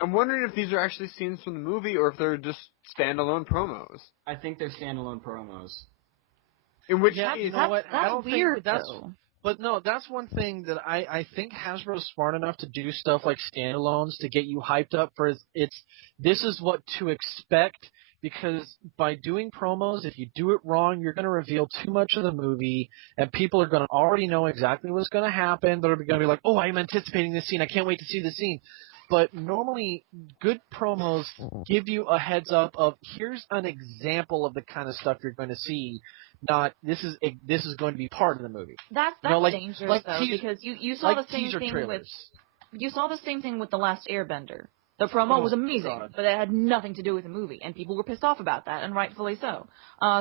I'm wondering if these are actually scenes from the movie or if they're just standalone promos. I think they're standalone promos. In which Yeah, case, you know what? I That's don't weird, think that's. though. But no, that's one thing that I think Hasbro's smart enough to do stuff like standalones to get you hyped up for. This is what to expect, because by doing promos, if you do it wrong, you're going to reveal too much of the movie, and people are going to already know exactly what's going to happen. They're going to be like, oh, I'm anticipating this scene. I can't wait to see this scene. But normally, good promos give you a heads up of, here's an example of the kind of stuff you're going to see. Not this is going to be part of the movie. That's like dangerous though, because you saw like the same teaser thing trailers. with The Last Airbender. The promo was amazing, God. but it had nothing to do with the movie, and people were pissed off about that, and rightfully so.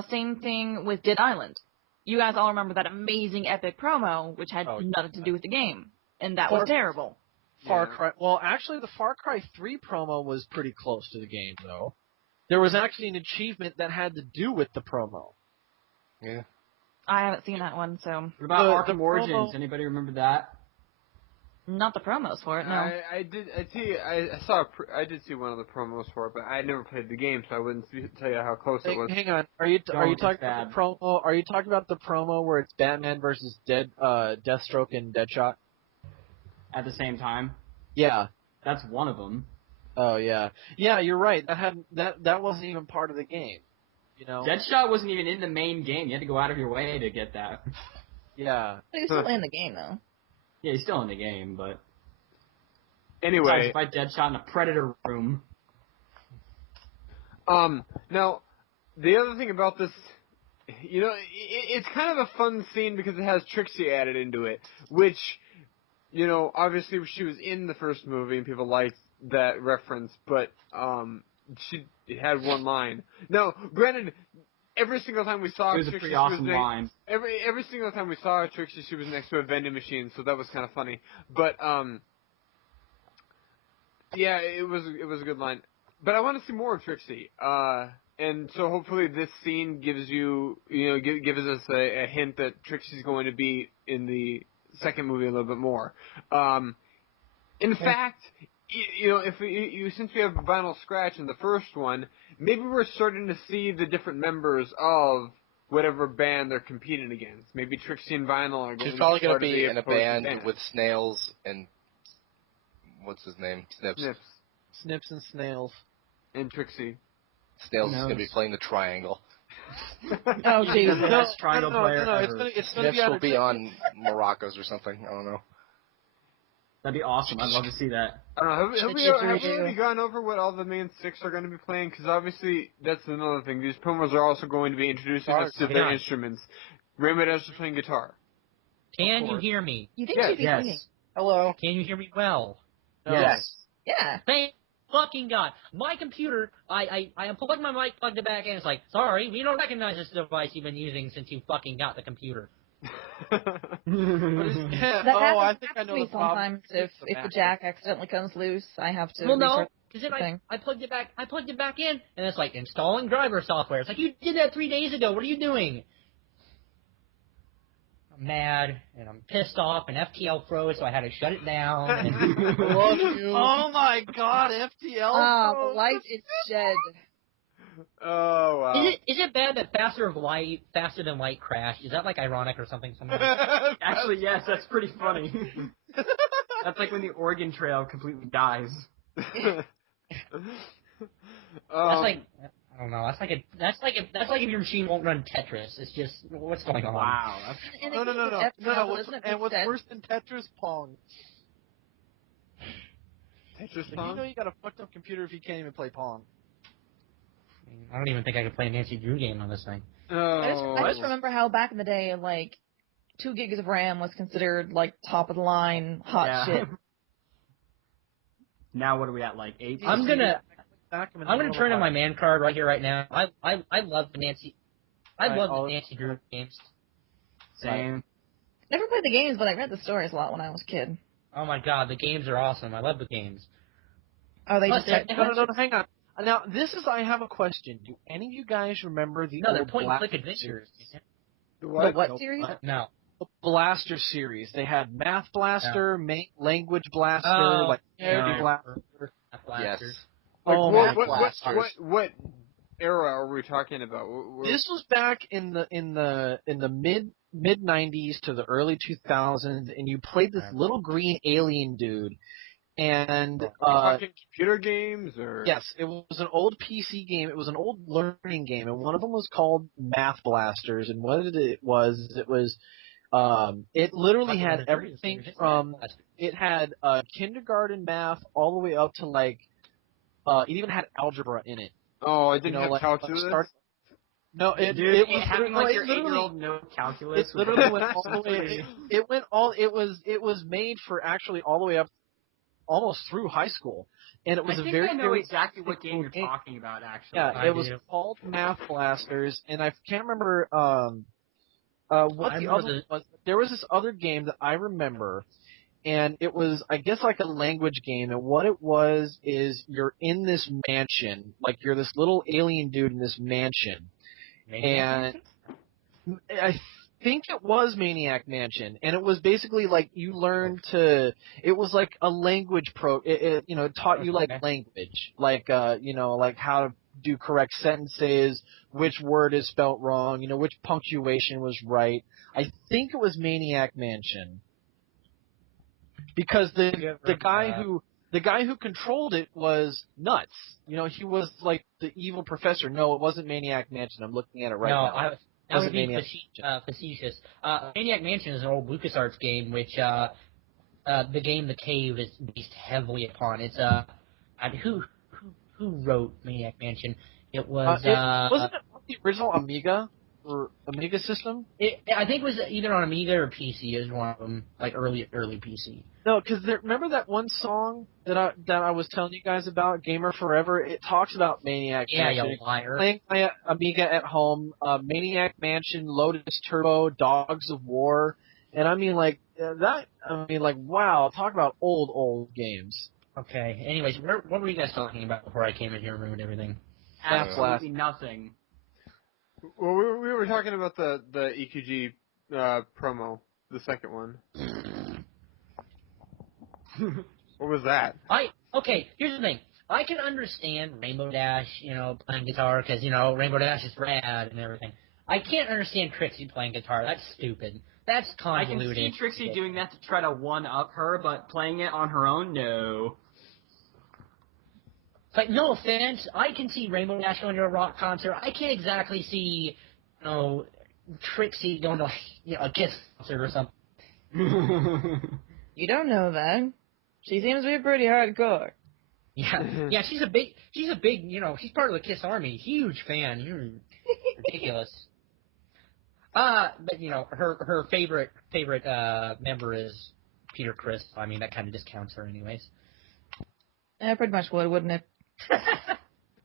Same thing with Dead Island. You guys all remember that amazing epic promo, which had nothing to do with the game, and that was terrible. Far Cry. Well, actually, the Far Cry 3 promo was pretty close to the game, though. There was actually an achievement that had to do with the promo. Yeah. I haven't seen that one, so What about The Arkham Origins? promo- Anybody remember that? not the promos for it. No. I did see one of the promos for it, but I never played the game, so I wouldn't tell you how close it was. Hang on. Are you talking about the promo? Are you talking about the promo where it's Batman versus Deathstroke and Deadshot? At the same time? Yeah. That's one of them. Oh yeah. Yeah, you're right. That wasn't even part of the game. Deadshot wasn't even in the main game. You had to go out of your way to get that. Yeah. But he's still in the game though. Yeah, he's still in the game, but Anyway, fight Deadshot in a Predator room. now the other thing about this, it's kind of a fun scene because it has Trixie added into it, which obviously she was in the first movie and people liked that reference, but she had one line. Now, granted, every single time we saw It was a Trixie, pretty awesome line. Every single time we saw Trixie, she was next to a vending machine, so that was kind of funny. But yeah, it was a good line. But I want to see more of Trixie. And so hopefully this scene gives gives us a hint that Trixie's going to be in the second movie a little bit more. In fact, since we have Vinyl Scratch in the first one, maybe we're starting to see the different members of whatever band they're competing against. Maybe Trixie and Vinyl are going She's probably going to be in a band with Snails and what's his name? Snips. Snips and Snails. And Trixie. Snails is going to be playing the triangle. Oh, Jesus. The best triangle player ever. It's gonna Snips will be on Morocco's or something. I don't know. That'd be awesome. I'd love to see that. I don't know. Have we already gone over what all the main six are going to be playing? Because obviously that's another thing. These promos are also going to be introducing us to their instruments. Rainbow Dash is playing guitar. Can you hear me? You think she'd be singing? Hello. Can you hear me well? Yes. Yeah. Thank fucking God. My computer, I unplugged my mic, plugged it back in, it's like, sorry, we don't recognize this device you've been using since you fucking got the computer. I think I know the problem. Sometimes if the jack accidentally comes loose, I have to Well, no, restart because then the thing. I plugged it back in, and it's like, installing driver software. It's like, you did that 3 days ago, what are you doing? I'm mad, and I'm pissed off, and FTL froze, so I had to shut it down. And I love you. Oh my God, FTL. Oh, the light is shed. Oh, wow. Is it bad that faster than light crashed? Is that like ironic or something? Actually, yes, that's pretty funny. That's like when the Oregon Trail completely dies. That's like, I don't know. That's like if your machine won't run Tetris. It's just, what's going on? Wow. No. And what's worse than Tetris? Pong. Tetris Pong? Pong? You know you got a fucked up computer if you can't even play Pong. I don't even think I could play a Nancy Drew game on this thing. I just remember how back in the day, like, 2 gigs of RAM was considered, like, top of the line, hot shit. Now what are we at, like 8? I'm gonna turn in my man card right here, right now. I love the Nancy Drew games. Same. Never played the games, but I read the stories a lot when I was a kid. Oh my God, the games are awesome. I love the games. Oh, they Plus, just No, hang on. Now, I have a question. Do any of you guys remember the they're old point-and-click adventures. The what series? No. The Blaster series. They had Math Blaster, Language Blaster, Blaster. Yes. What era are we talking about? This was back in the mid 90s to the early 2000s, and you played this little green alien dude. And talking computer games, or yes, it was an old PC game. It was an old learning game, and one of them was called Math Blasters. And what it was it literally had everything from it had kindergarten math all the way up to like it even had algebra in it. Oh, it didn't have calculus. No, it was having like your 8-year-old know calculus. It literally went all the way. It was made for actually all the way up. Almost through high school, and it was I very. I know exactly what game you're talking about. Actually, yeah, it was called Math Blasters, and I can't remember what the other was. There was this other game that I remember, and it was, I guess, like a language game. And what it was is you're in this mansion, like you're this little alien dude in this mansion, and I think it was Maniac Mansion, and it was basically like you learned to. It was like a language it taught you like language, like like how to do correct sentences, which word is spelt wrong, which punctuation was right. I think it was Maniac Mansion, because the guy who controlled it was nuts. He was like the evil professor. No, it wasn't Maniac Mansion. I'm looking at it right now. That would be facetious. Maniac Mansion is an old LucasArts game, which the game The Cave is based heavily upon. It's who wrote Maniac Mansion? It was wasn't it the original Amiga? for Amiga system? I think it was either on Amiga or PC. It was one of them, like early PC. No, because remember that one song that I was telling you guys about, Gamer Forever? It talks about Maniac Mansion. You liar. Playing my Amiga at home, Maniac Mansion, Lotus Turbo, Dogs of War, and I mean like wow, talk about old games. Okay. Anyways, what were you guys talking about before I came in here and ruined everything? Absolutely nothing. Well, we were talking about the EQG promo, the second one. What was that? Okay, here's the thing. I can understand Rainbow Dash, playing guitar, because, Rainbow Dash is rad and everything. I can't understand Trixie playing guitar. That's stupid. That's convoluted. I can see Trixie doing that to try to one-up her, but playing it on her own, no. Like, no offense, I can see Rainbow Dash going to a rock concert. I can't exactly see, Trixie going to, a Kiss concert or something. You don't know that. She seems to be pretty hardcore. Yeah, she's a big, she's part of the Kiss Army. Huge fan. Ridiculous. But, her favorite member is Peter Criss. I mean, that kind of discounts her anyways. Yeah, pretty much would, wouldn't it?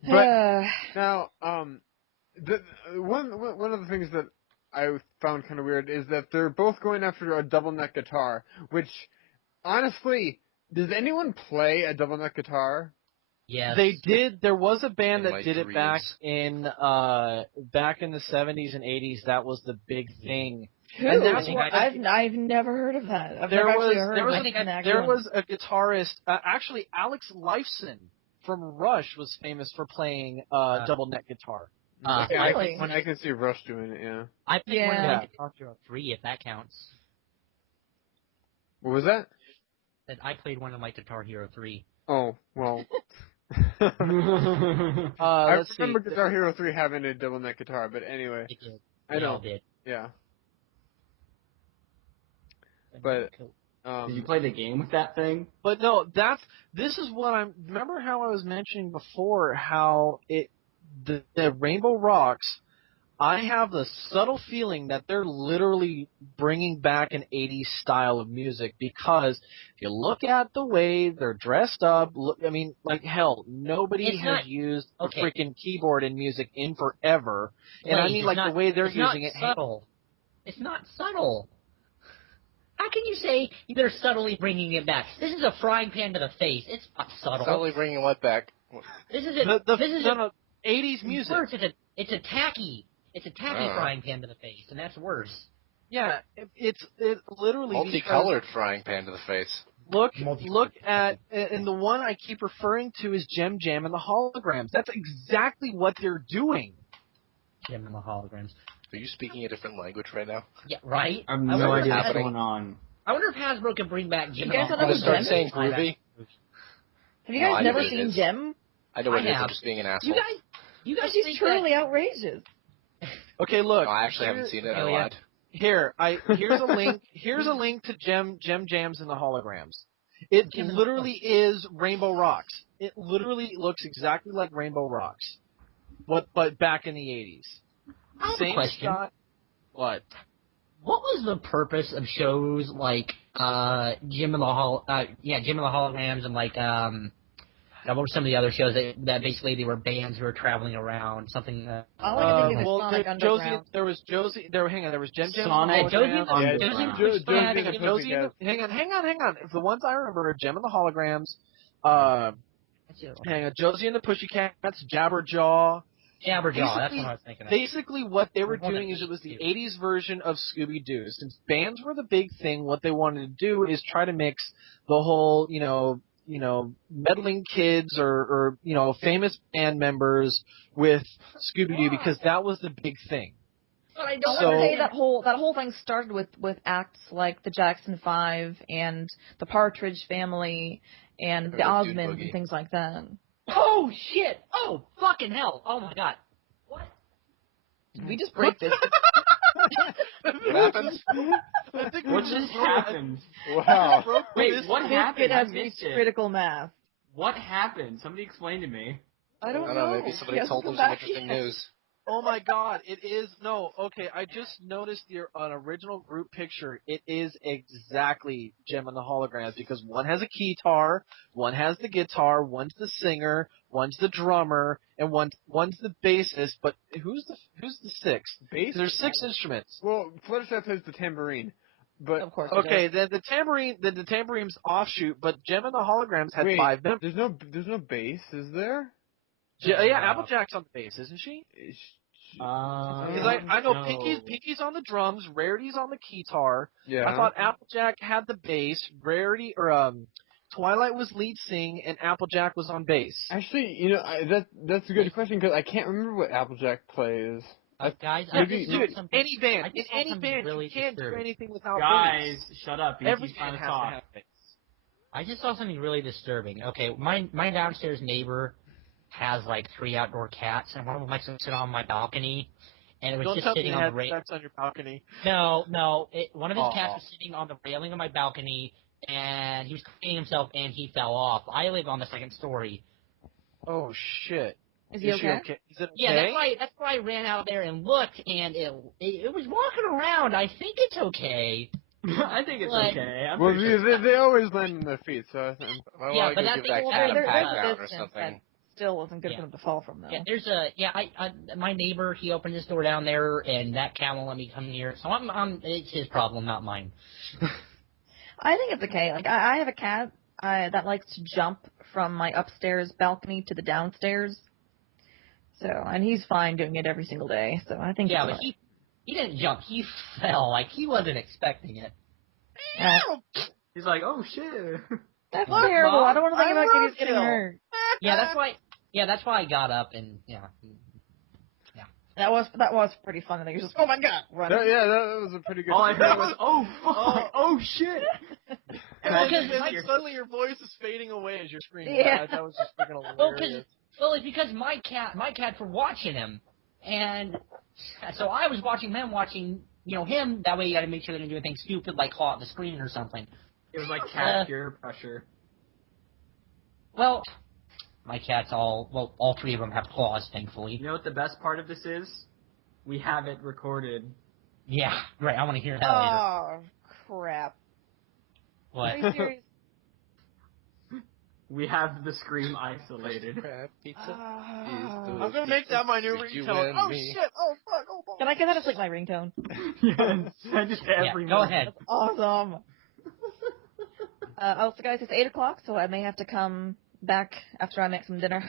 But now, one of the things that I found kind of weird is that they're both going after a double neck guitar, which, honestly, does anyone play a double neck guitar? Yes. They did. There was a band that did dreams. it back in the 70s and 80s. That was the big thing. Who? And that's what I've never heard of that. I've there never was actually heard of there was a guitarist. Actually, Alex Lifeson from Rush was famous for playing double neck guitar. Really? I can see Rush doing it. Yeah. I played one of the Guitar Hero 3, if that counts. What was that? That I played one of my Guitar Hero 3. Oh well. I I remember Guitar Hero 3 having a double neck guitar, but anyway. It did. I know. It did. Yeah. But did you play the game with that thing? But no, this is what I'm. Remember how I was mentioning before how the Rainbow Rocks. I have the subtle feeling that they're literally bringing back an 80s style of music because if you look at the way they're dressed up, I mean, like hell, nobody has used a freaking keyboard in music in forever. And I mean, like the way they're using it. Subtle. It's not subtle. How can you say they're subtly bringing it back? This is a frying pan to the face. It's not subtle. Subtly bringing what back? This is 80s music. Worse. It's a tacky frying pan to the face, and that's worse. Yeah, it's literally multicolored frying pan to the face. Look at, and the one I keep referring to is Gem Jam and the Holograms. That's exactly what they're doing. Gem and the Holograms. Are you speaking a different language right now? Yeah, right? I have no idea what's going on. I wonder if Hasbro can bring back Gem. You guys don't know who Gem saying groovy? Have you guys never seen Gem? I know what it is. I'm just being an asshole. You guys, she's truly outrageous. Okay, look. No, I actually haven't seen it. I lied. Here's a link. Here's a link to Gem Jams and the Holograms. It literally is Rainbow Rocks. It literally looks exactly like Rainbow Rocks, but back in the 80s. I have a question. What? What was the purpose of shows like Gem and the Holograms and like what were some of the other shows that basically they were bands who were traveling around something? All I can think of is Sonic Underground. There was Gem Jam. Sonic Hang on. The ones I remember are Gem and the Holograms. Hang on, Josie and the Pussycats, Jabberjaw. That's what I was thinking of. Basically, what they were doing is it was the 80s version of Scooby-Doo. Since bands were the big thing, what they wanted to do is try to mix the whole, meddling kids or famous band members with Scooby-Doo because that was the big thing. But I don't want to say that whole thing started with acts like the Jackson 5 and the Partridge Family and the Osmonds and things like that. Oh, shit! Oh, fucking hell! Oh, my God. What? Did we just break this? What happened? What just happened? Wow. Wait, what happened? I missed it. Critical math. What happened? Somebody explain to me. I don't know. Maybe somebody told them some interesting news. Oh my God! It is no. Okay, I just noticed an original group picture. It is exactly Gem and the Holograms because one has a keytar, one has the guitar, one's the singer, one's the drummer, and one's the bassist. But who's the sixth? Bass? There's 6 instruments. Well, Fluttershy plays the tambourine. But Of course. Okay, then the tamborine's offshoot, but Gem and the Holograms had wait, 5 members. there's no bass, is there? Yeah, Applejack's on the bass, isn't she? Because I know no. Pinky's on the drums, Rarity's on the guitar. Yeah. I thought Applejack had the bass, Twilight was lead sing, and Applejack was on bass. Actually, that's a good question because I can't remember what Applejack plays. Guys, Any band, I in just saw any something band, really you can't do disturbing. anything without Guys, bass. shut up. Every BT's band trying to has talk. to have bass. I just saw something really disturbing. Okay, my downstairs neighbor has like 3 outdoor cats, and one of them likes to sit on my balcony, and it was Don't just tell me sitting you on had the railing. sex on your balcony. No, one of his cats was sitting on the railing of my balcony, and he was cleaning himself, and he fell off. I live on the 2nd story. Oh shit! Is he okay? Is it okay? Yeah, that's why I ran out there and looked, and it was walking around. I think it's okay. I think it's But- okay. I'm Well, pretty sure. they always land on their feet, so I Yeah, want but to that give thing that will cat a there's pat a down or distance something. Still wasn't good Yeah. for them to fall from, though. Yeah, my neighbor, he opened his door down there, and that cat won't let me come near. So it's his problem, not mine. I think it's okay. Like, I have a cat that likes to jump from my upstairs balcony to the downstairs. So, and he's fine doing it every single day. So I think Yeah, it's but he didn't jump. He fell. Like, he wasn't expecting it. He's like, oh shit. That's Look, terrible. Mom, I don't want to think I about love kitties getting you. hurt. That's why I got up and, That was pretty fun. And you're just, oh my god, running. That was a pretty good. All I heard was, oh fuck, oh shit. And I then just- suddenly your voice is fading away as you're screaming. Yeah. That was just freaking Well, hilarious. it's because my cat for watching him, and so I was watching them watching, him. That way you got to make sure they didn't do anything stupid like claw at the screen or something. It was like cat peer pressure. Well, my cats all 3 of them have claws, thankfully. You know what the best part of this is? We have it recorded. Yeah, right. I want to hear that later. Oh, crap. What? Are you serious? We have the scream isolated. Crab pizza. I'm gonna make that my new You ringtone. and Oh me. shit! Oh fuck! Oh fuck! Can I get that as like my ringtone? Yes, send it to every Go month. ahead. Awesome. Also, guys, it's 8 o'clock, so I may have to come back after I make some dinner.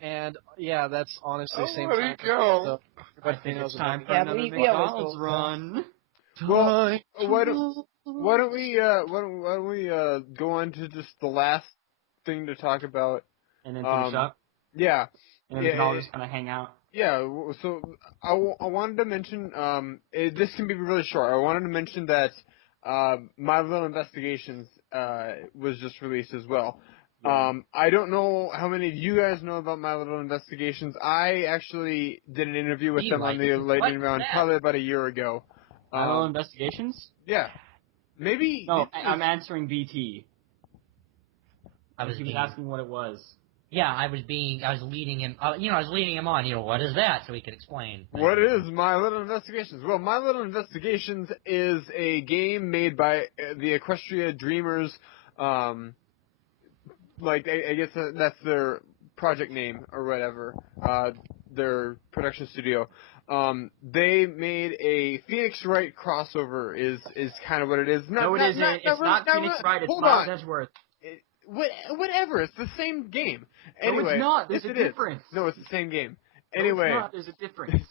And yeah, that's honestly the same where do time. you go? So I everybody think knows it's time about for Yeah, another we McDonald's always run. Well, why don't we go on to just the last thing to talk about? And then finish up. Yeah. And then we can all just kind of hang out. Yeah, so I wanted to mention, this can be really short. I wanted to mention that My Little Investigations was just released as well. I don't know how many of you guys know about My Little Investigations. I actually did an interview with them on the Lightning Round probably about a year ago. My Little Investigations? Yeah. Maybe... No, I'm answering BT. I was He was asking what it was. Yeah, I was leading him. I was leading him on. What is that? So he could explain. What is My Little Investigations? Well, My Little Investigations is a game made by the Equestria Dreamers. I guess that's their project name or whatever. Their production studio. They made a Phoenix Wright crossover. Is kind of what it is. No, it isn't. It's not Phoenix Wright. It's Miles Edgeworth. Whatever. It's the same game. Anyway, no, it's not. There's yes, a it is. difference. No, it's the same game. No, Anyway, it's not. There's a difference.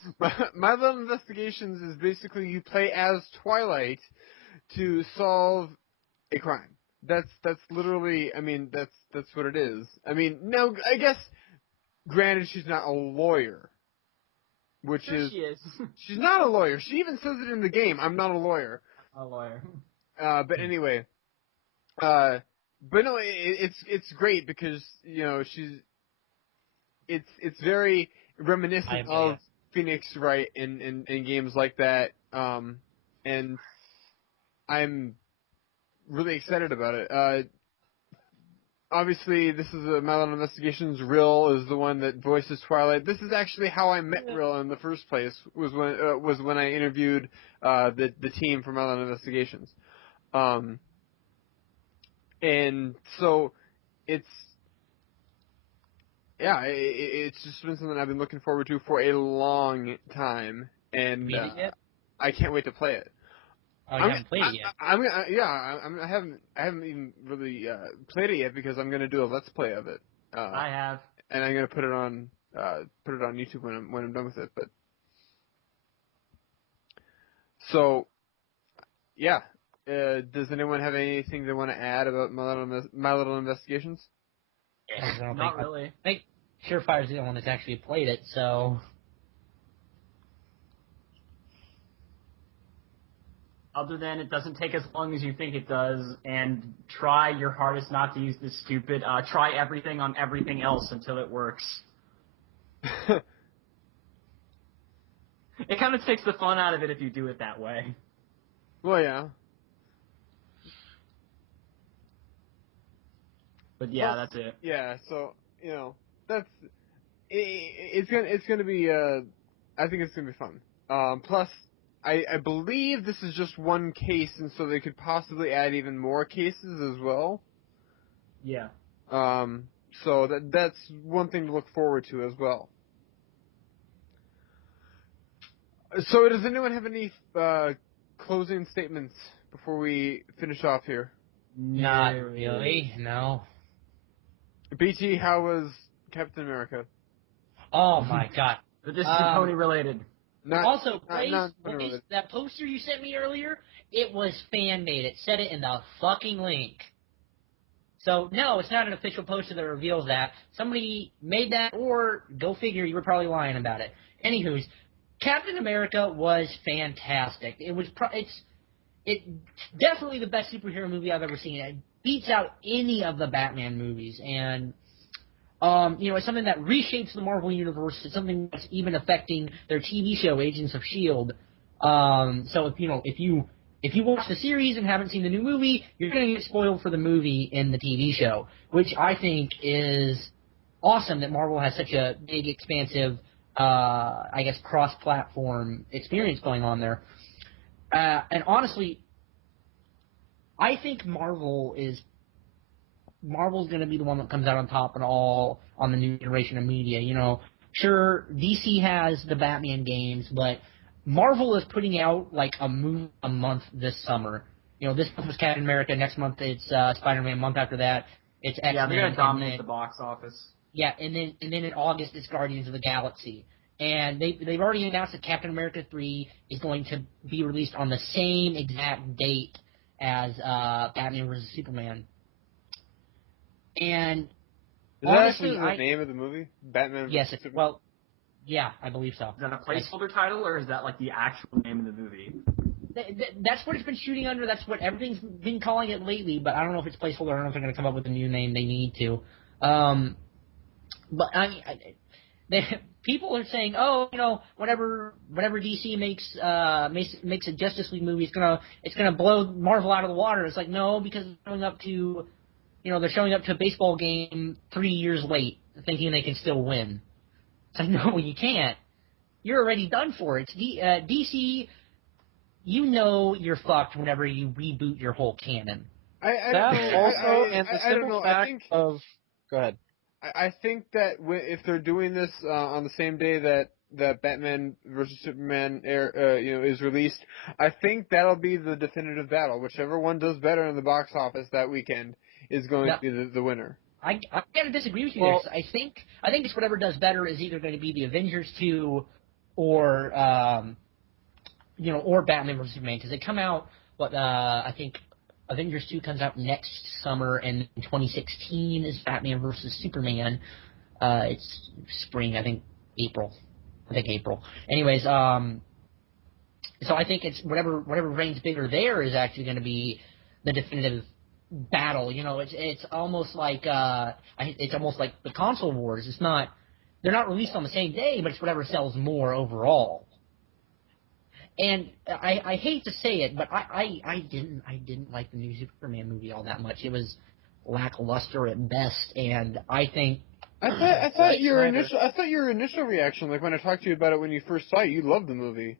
My Little Investigations is basically you play as Twilight to solve a crime. That's literally. I mean, that's what it is. I mean, no, I guess. Granted, she's not a lawyer, which Sure she is. She's not a lawyer. She even says it in the game. I'm not a lawyer. A lawyer. But anyway, but no, it's great because it's very reminiscent of Phoenix Wright in games like that, and I'm really excited about it. obviously, this is a My Little Investigations. Rill is the one that voices Twilight. This is actually how I met Rill in the first place. Was when I interviewed the team for My Little Investigations, and so it's just been something I've been looking forward to for a long time, and I can't wait to play it. Oh, you haven't played it yet? I haven't even really played it yet because I'm gonna do a Let's Play of it. I have, and I'm gonna put it on YouTube when I'm done with it. But so yeah, does anyone have anything they want to add about My Little Investigations? Not really. I think Surefire's the only one that's actually played it, so. Other than it doesn't take as long as you think it does, and try your hardest not to use this stupid, try everything on everything else until it works. It kind of takes the fun out of it if you do it that way. Well, yeah. But yeah, that's it. Yeah, so, that's... It's gonna be, I think it's gonna be fun. Plus, I believe this is just one case, and so they could possibly add even more cases as well. Yeah. So that's one thing to look forward to as well. So does anyone have any closing statements before we finish off here? Not really, no. BT, how was Captain America? Oh my god. But this is pony related. Also, Blaze, that poster you sent me earlier, it was fan-made. It said it in the fucking link. So, no, it's not an official poster that reveals that. Somebody made that, or, go figure, you were probably lying about it. Anywho's, Captain America was fantastic. It's definitely the best superhero movie I've ever seen. It beats out any of the Batman movies, and... it's something that reshapes the Marvel Universe. It's something that's even affecting their TV show, Agents of S.H.I.E.L.D. So if you watch the series and haven't seen the new movie, you're going to get spoiled for the movie in the TV show, which I think is awesome that Marvel has such a big, expansive, cross-platform experience going on there. And honestly, I think Marvel's going to be the one that comes out on top on the new generation of media. Sure, DC has the Batman games, but Marvel is putting out like a movie a month this summer. This month was Captain America. Next month it's Spider-Man. Month after that it's X-Men. Yeah, they're going to dominate the box office. Yeah, and then in August it's Guardians of the Galaxy. And they've already announced that Captain America 3 is going to be released on the same exact date as Batman vs. Superman. And is honestly, that actually the name of the movie? Batman vs. Superman? Well, yeah, I believe so. Is that a placeholder title, or is that like the actual name of the movie? That's what it's been shooting under. That's what everything's been calling it lately, but I don't know if it's placeholder. I don't know if they're going to come up with a new name. They need to. But people are saying, whenever DC makes a Justice League movie, it's gonna blow Marvel out of the water. It's like, no, because they're showing up to a baseball game 3 years late, thinking they can still win. It's like, no, you can't. You're already done for. It's DC. You're fucked whenever you reboot your whole canon. Go ahead. I think that if they're doing this on the same day that Batman vs. Superman is released, I think that'll be the definitive battle. Whichever one does better in the box office that weekend is going to be the winner. I gotta disagree with you there. I think it's whatever does better is either going to be the Avengers 2 or Batman vs. Superman, because they come out I think Avengers 2 comes out next summer, and 2016 is Batman vs. Superman. It's spring, I think April. Anyways, so I think it's whatever reigns bigger there is actually going to be the definitive battle. It's almost like the console wars. They're not released on the same day, but it's whatever sells more overall. And I hate to say it, but I didn't like the new Superman movie all that much. It was lackluster at best, and I think. I thought your initial reaction, like when I talked to you about it when you first saw it, you loved the movie.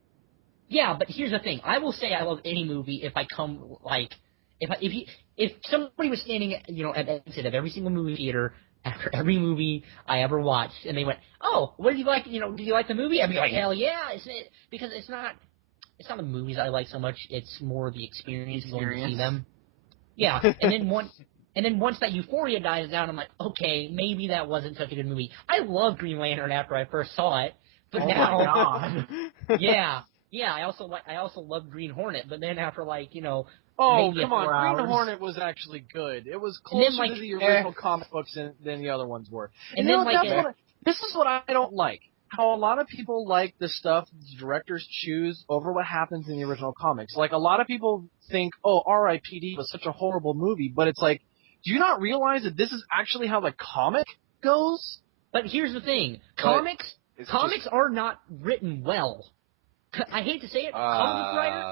Yeah, but here's the thing. I will say I love any movie if I come like if somebody was standing at the exit of every single movie theater after every movie I ever watched, and they went, "Oh, what did you like? Did you like the movie?" I'd be like, "Hell yeah!" Because it's not the movies I like so much. It's more the experience going to see them. Yeah, and then once that euphoria dies down, I'm like, okay, maybe that wasn't such a good movie. I loved Green Lantern after I first saw it, but now, my God. yeah, I also loved Green Hornet, but then after Oh, maybe come on. 4 hours. Green Hornet was actually good. It was closer to the original comic books than the other ones were. And then then this is what I don't like. How a lot of people like the stuff the directors choose over what happens in the original comics. Like, a lot of people think, oh, R.I.P.D. was such a horrible movie, but it's like, do you not realize that this is actually how the comic goes? But here's the thing. Comics are not written well. I hate to say it. Comic book writer.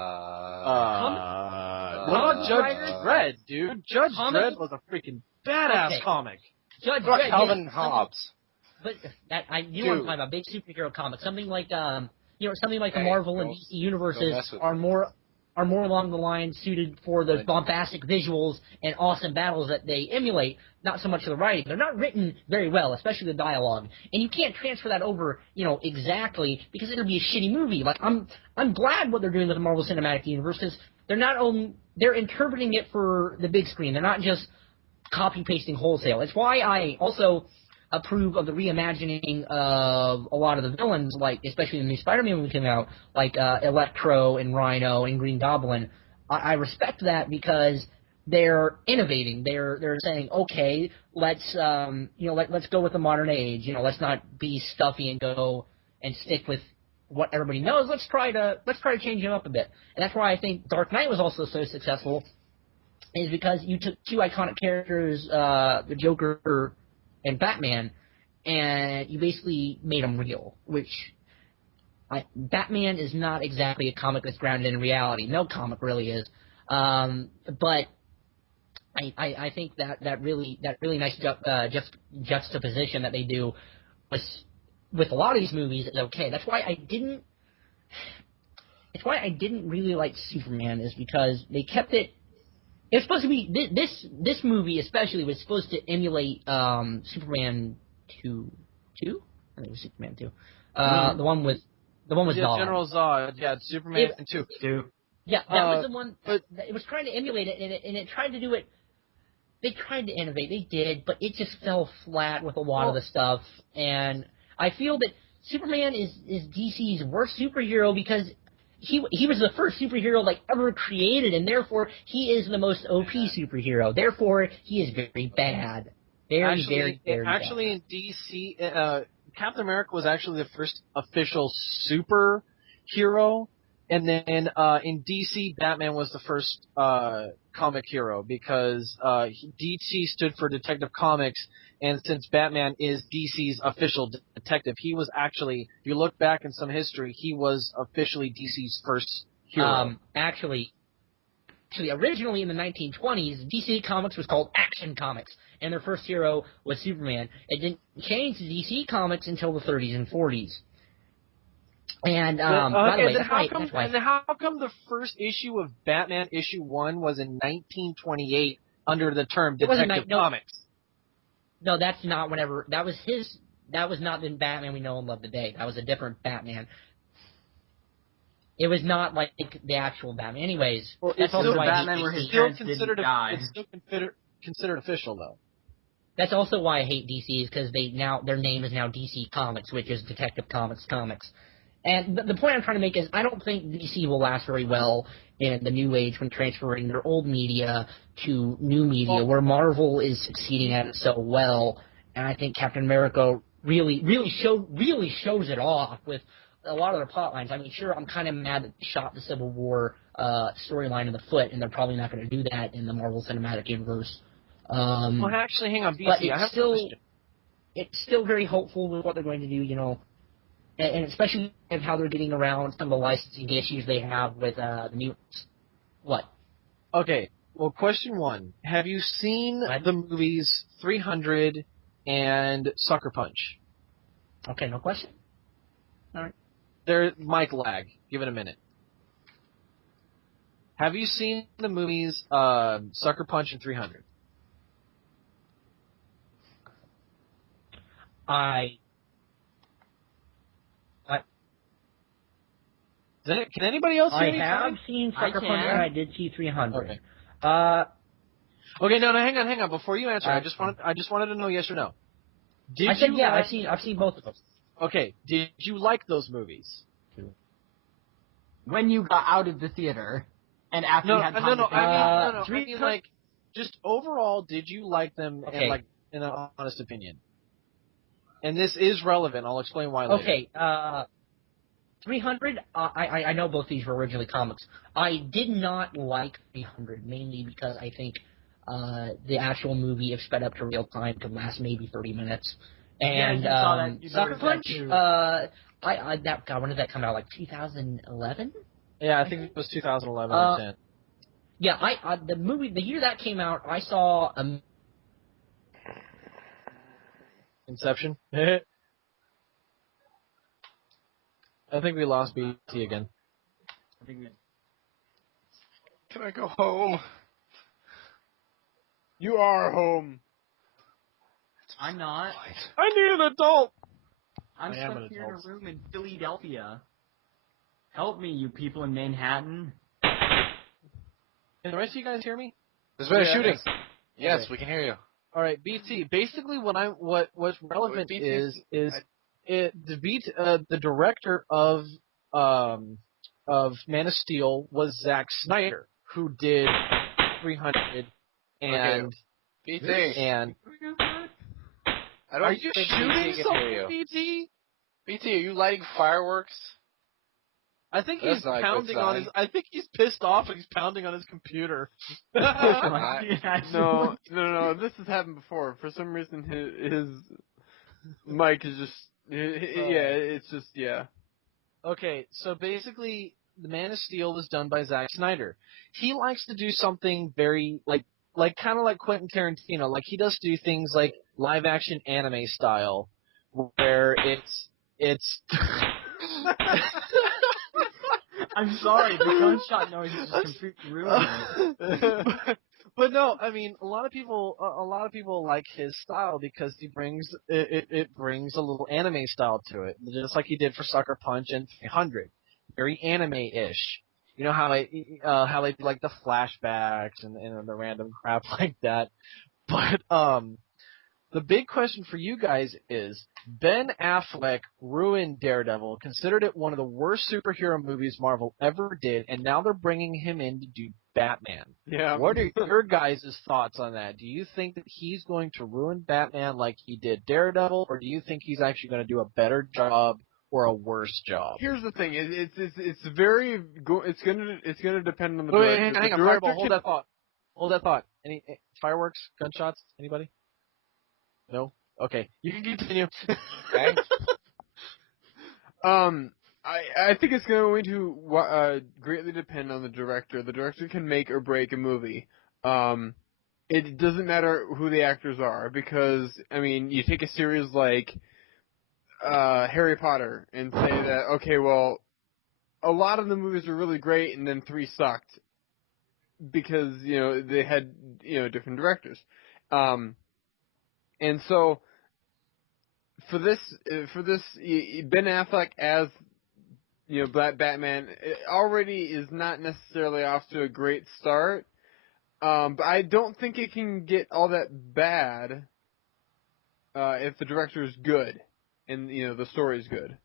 What about Judge Dredd, dude? Judge Dredd was a freaking badass comic. Judge Dredd, Calvin Hobbes. But that you know what I'm talking about, big superhero comics. Something like the Marvel and DC universes are more along the line suited for the bombastic visuals and awesome battles that they emulate, not so much the writing. They're not written very well, especially the dialogue. And you can't transfer that over, exactly, because it'll be a shitty movie. Like, I'm glad what they're doing with the Marvel Cinematic Universe, because they're interpreting it for the big screen. They're not just copy-pasting wholesale. It's why I also approve of the reimagining of a lot of the villains, like especially the new Spider-Man movie came out, like Electro and Rhino and Green Goblin. I respect that because they're innovating. They're saying, okay, let's go with the modern age. Let's not be stuffy and go and stick with what everybody knows. Let's try to change them up a bit. And that's why I think Dark Knight was also so successful, is because you took two iconic characters, the Joker and Batman, and you basically made them real, which Batman is not exactly a comic that's grounded in reality. No comic really is. But I think that really nice juxtaposition that they do with a lot of these movies is okay. That's why I didn't really like Superman, is because they kept it. It's supposed to be this movie especially was supposed to emulate Superman 2. I think it was Superman 2. The one with Zod. General Zod. Yeah, Superman 2. Yeah, that was the one. But it was trying to emulate it, and it tried to do it. They tried to innovate. They did, but it just fell flat with a lot of the stuff. And I feel that Superman is DC's worst superhero because he was the first superhero ever created, and therefore he is the most OP superhero. Therefore, he is very bad. Very bad. Actually, in DC, Captain America was actually the first official superhero, and then in DC, Batman was the first comic hero because DC stood for Detective Comics. And since Batman is DC's official detective, he was actually, if you look back in some history, he was officially DC's first hero. Actually, originally in the 1920s, DC Comics was called Action Comics, and their first hero was Superman. It didn't change to DC Comics until the 30s and 40s. And by the way, that's why. And how come the first issue of Batman issue 1 was in 1928 under the term Detective Comics? No, that's not whenever. That was not the Batman we know and love today. That was a different Batman. It was not like the actual Batman. Anyways, well, that's also still why Batman where his parents didn't die. It's still considered official, though. That's also why I hate DC, is because their name is now DC Comics, which is Detective Comics. And the point I'm trying to make is I don't think DC will last very well in the new age when transferring their old media to new media, where Marvel is succeeding at it so well. And I think Captain America really shows it off with a lot of their plot lines. I mean, sure, I'm kind of mad that they shot the Civil War storyline in the foot, and they're probably not going to do that in the Marvel Cinematic Universe. Well, actually, hang on, BC. But it's still very hopeful with what they're going to do, and especially how they're getting around some of the licensing issues they have with the mutants. What? Okay, Well, question one. Have you seen the movies 300 and Sucker Punch? Okay, no question. All right. There, mic lag. Give it a minute. Have you seen the movies Sucker Punch and 300? Can anybody else hear me? I have seen Sucker Punch and I did see 300. Okay. Okay, no, hang on. Before you answer, I just wanted to know yes or no. I've seen both of them. Okay, did you like those movies? When you got out of the theater and after you had time to think I mean, like, just overall, did you like them? Okay. And, like, in an honest opinion. And this is relevant. I'll explain why later. Okay, 300, I know both these were originally comics. I did not like 300, mainly because I think the actual movie, if sped up to real time, could last maybe 30 minutes. And you saw that, you Sucker Punch, that when did that come out? Like 2011? Yeah, I think it was 2011 or 10. Yeah, the year that came out, I saw Inception. I think we lost BT again. Can I go home? You are home. I'm not. I need an adult. I'm stuck here in a room in Philadelphia. Help me, you people in Manhattan. Can the rest of you guys hear me? There's been a shooting. Yes, Okay. we can hear you. All right, BT. Basically, what's relevant is the director of Man of Steel was Zack Snyder, who did 300 and BT. and. Are you shooting something, BT? BT, are you lighting fireworks? I think he's pounding on his. I think he's pissed off and he's pounding on his computer. No. This has happened before. For some reason, his mic is just. It's just. Okay, so basically, the Man of Steel was done by Zack Snyder. He likes to do something very like kind of like Quentin Tarantino. Like he does do things like live action anime style, where it's. I'm sorry, the gunshot noise is just completely ruining it. But no, I mean, a lot of people like his style because he brings it brings a little anime style to it, just like he did for Sucker Punch and 300, very anime-ish. You know how they do, like the flashbacks and the random crap like that. But the big question for you guys is, Ben Affleck ruined Daredevil, considered it one of the worst superhero movies Marvel ever did, and now they're bringing him in to do Batman. Yeah. What are your guys' thoughts on that? Do you think that he's going to ruin Batman like he did Daredevil, or do you think he's actually going to do a better job or a worse job? Here's the thing. It's very. It's gonna depend on the Wait, director. hang on, Fireball. Hold that thought. Any fireworks? Gunshots? Anybody? No? Okay. You can continue. Thanks. I think it's going to greatly depend on the director. The director can make or break a movie. It doesn't matter who the actors are, because, I mean, you take a series like Harry Potter and say that, okay, well, a lot of the movies were really great and then 3 sucked because, they had, different directors. And so, for this, Ben Affleck as, Batman already is not necessarily off to a great start. But I don't think it can get all that bad, if the director is good and, the story is good.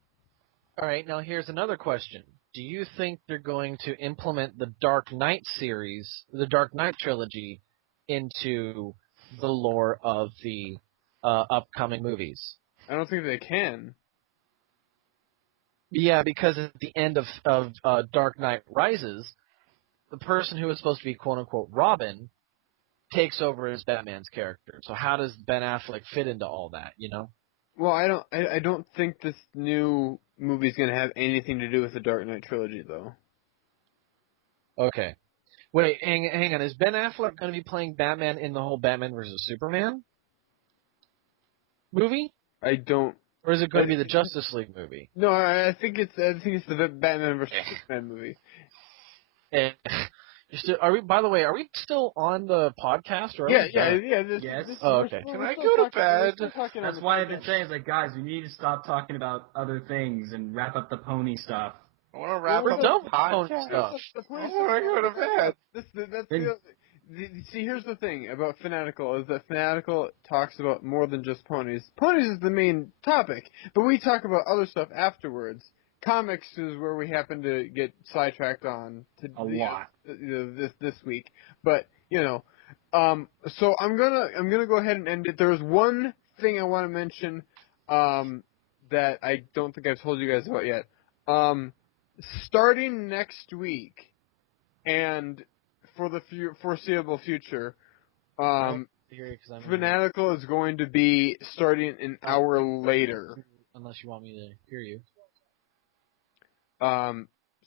Alright, now here's another question. Do you think they're going to implement the Dark Knight series, the Dark Knight trilogy, into the lore of the upcoming movies? I don't think they can. Yeah, because at the end of Dark Knight Rises, the person who is supposed to be quote-unquote Robin takes over as Batman's character. So how does Ben Affleck fit into all that, Well, I don't think this new movie is going to have anything to do with the Dark Knight trilogy, though. Okay. Wait, hang on. Is Ben Affleck going to be playing Batman in the whole Batman versus Superman movie? I don't. Or is it going to be the Justice League movie? No, I think it's the Batman vs Superman movie. Are we? By the way, are we still on the podcast? Or Yeah. Yes. Okay. Can I go to bed? That's why I've been saying, it's like, guys, we need to stop talking about other things and wrap up the pony stuff. I want to wrap We're up done the with phone podcast. stuff. I want to go to bed. See, here's the thing about Fanatical is that Fanatical talks about more than just ponies. Ponies is the main topic, but we talk about other stuff afterwards. Comics is where we happen to get sidetracked on lot this week. But so I'm gonna go ahead and end it. There's one thing I want to mention that I don't think I've told you guys about yet. Starting next week and for the foreseeable future, Fanatical is going to be starting an hour later. Unless you want me to hear you.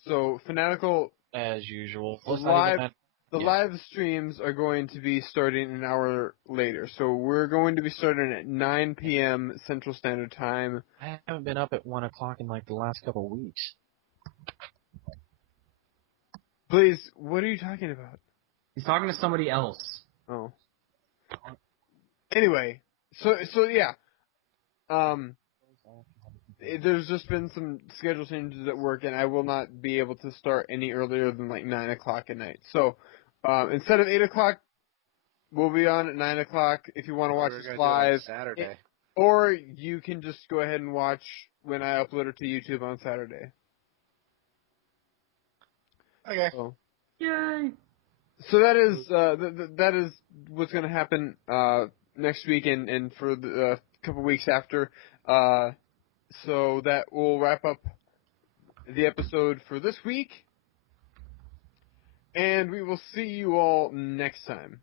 So Fanatical, as usual, the live streams are going to be starting an hour later. So we're going to be starting at 9 p.m. Central Standard Time. I haven't been up at 1 o'clock in like the last couple of weeks. Please, what are you talking about? He's talking to somebody else. Oh. Anyway, so yeah. There's just been some schedule changes at work, and I will not be able to start any earlier than like 9 o'clock at night. So, instead of 8 o'clock, we'll be on at 9 o'clock if you want to watch us live. Saturday. Or you can just go ahead and watch when I upload it to YouTube on Saturday. Okay. Yay! So that is that is what's going to happen next week and for the couple weeks after. So that will wrap up the episode for this week, and we will see you all next time.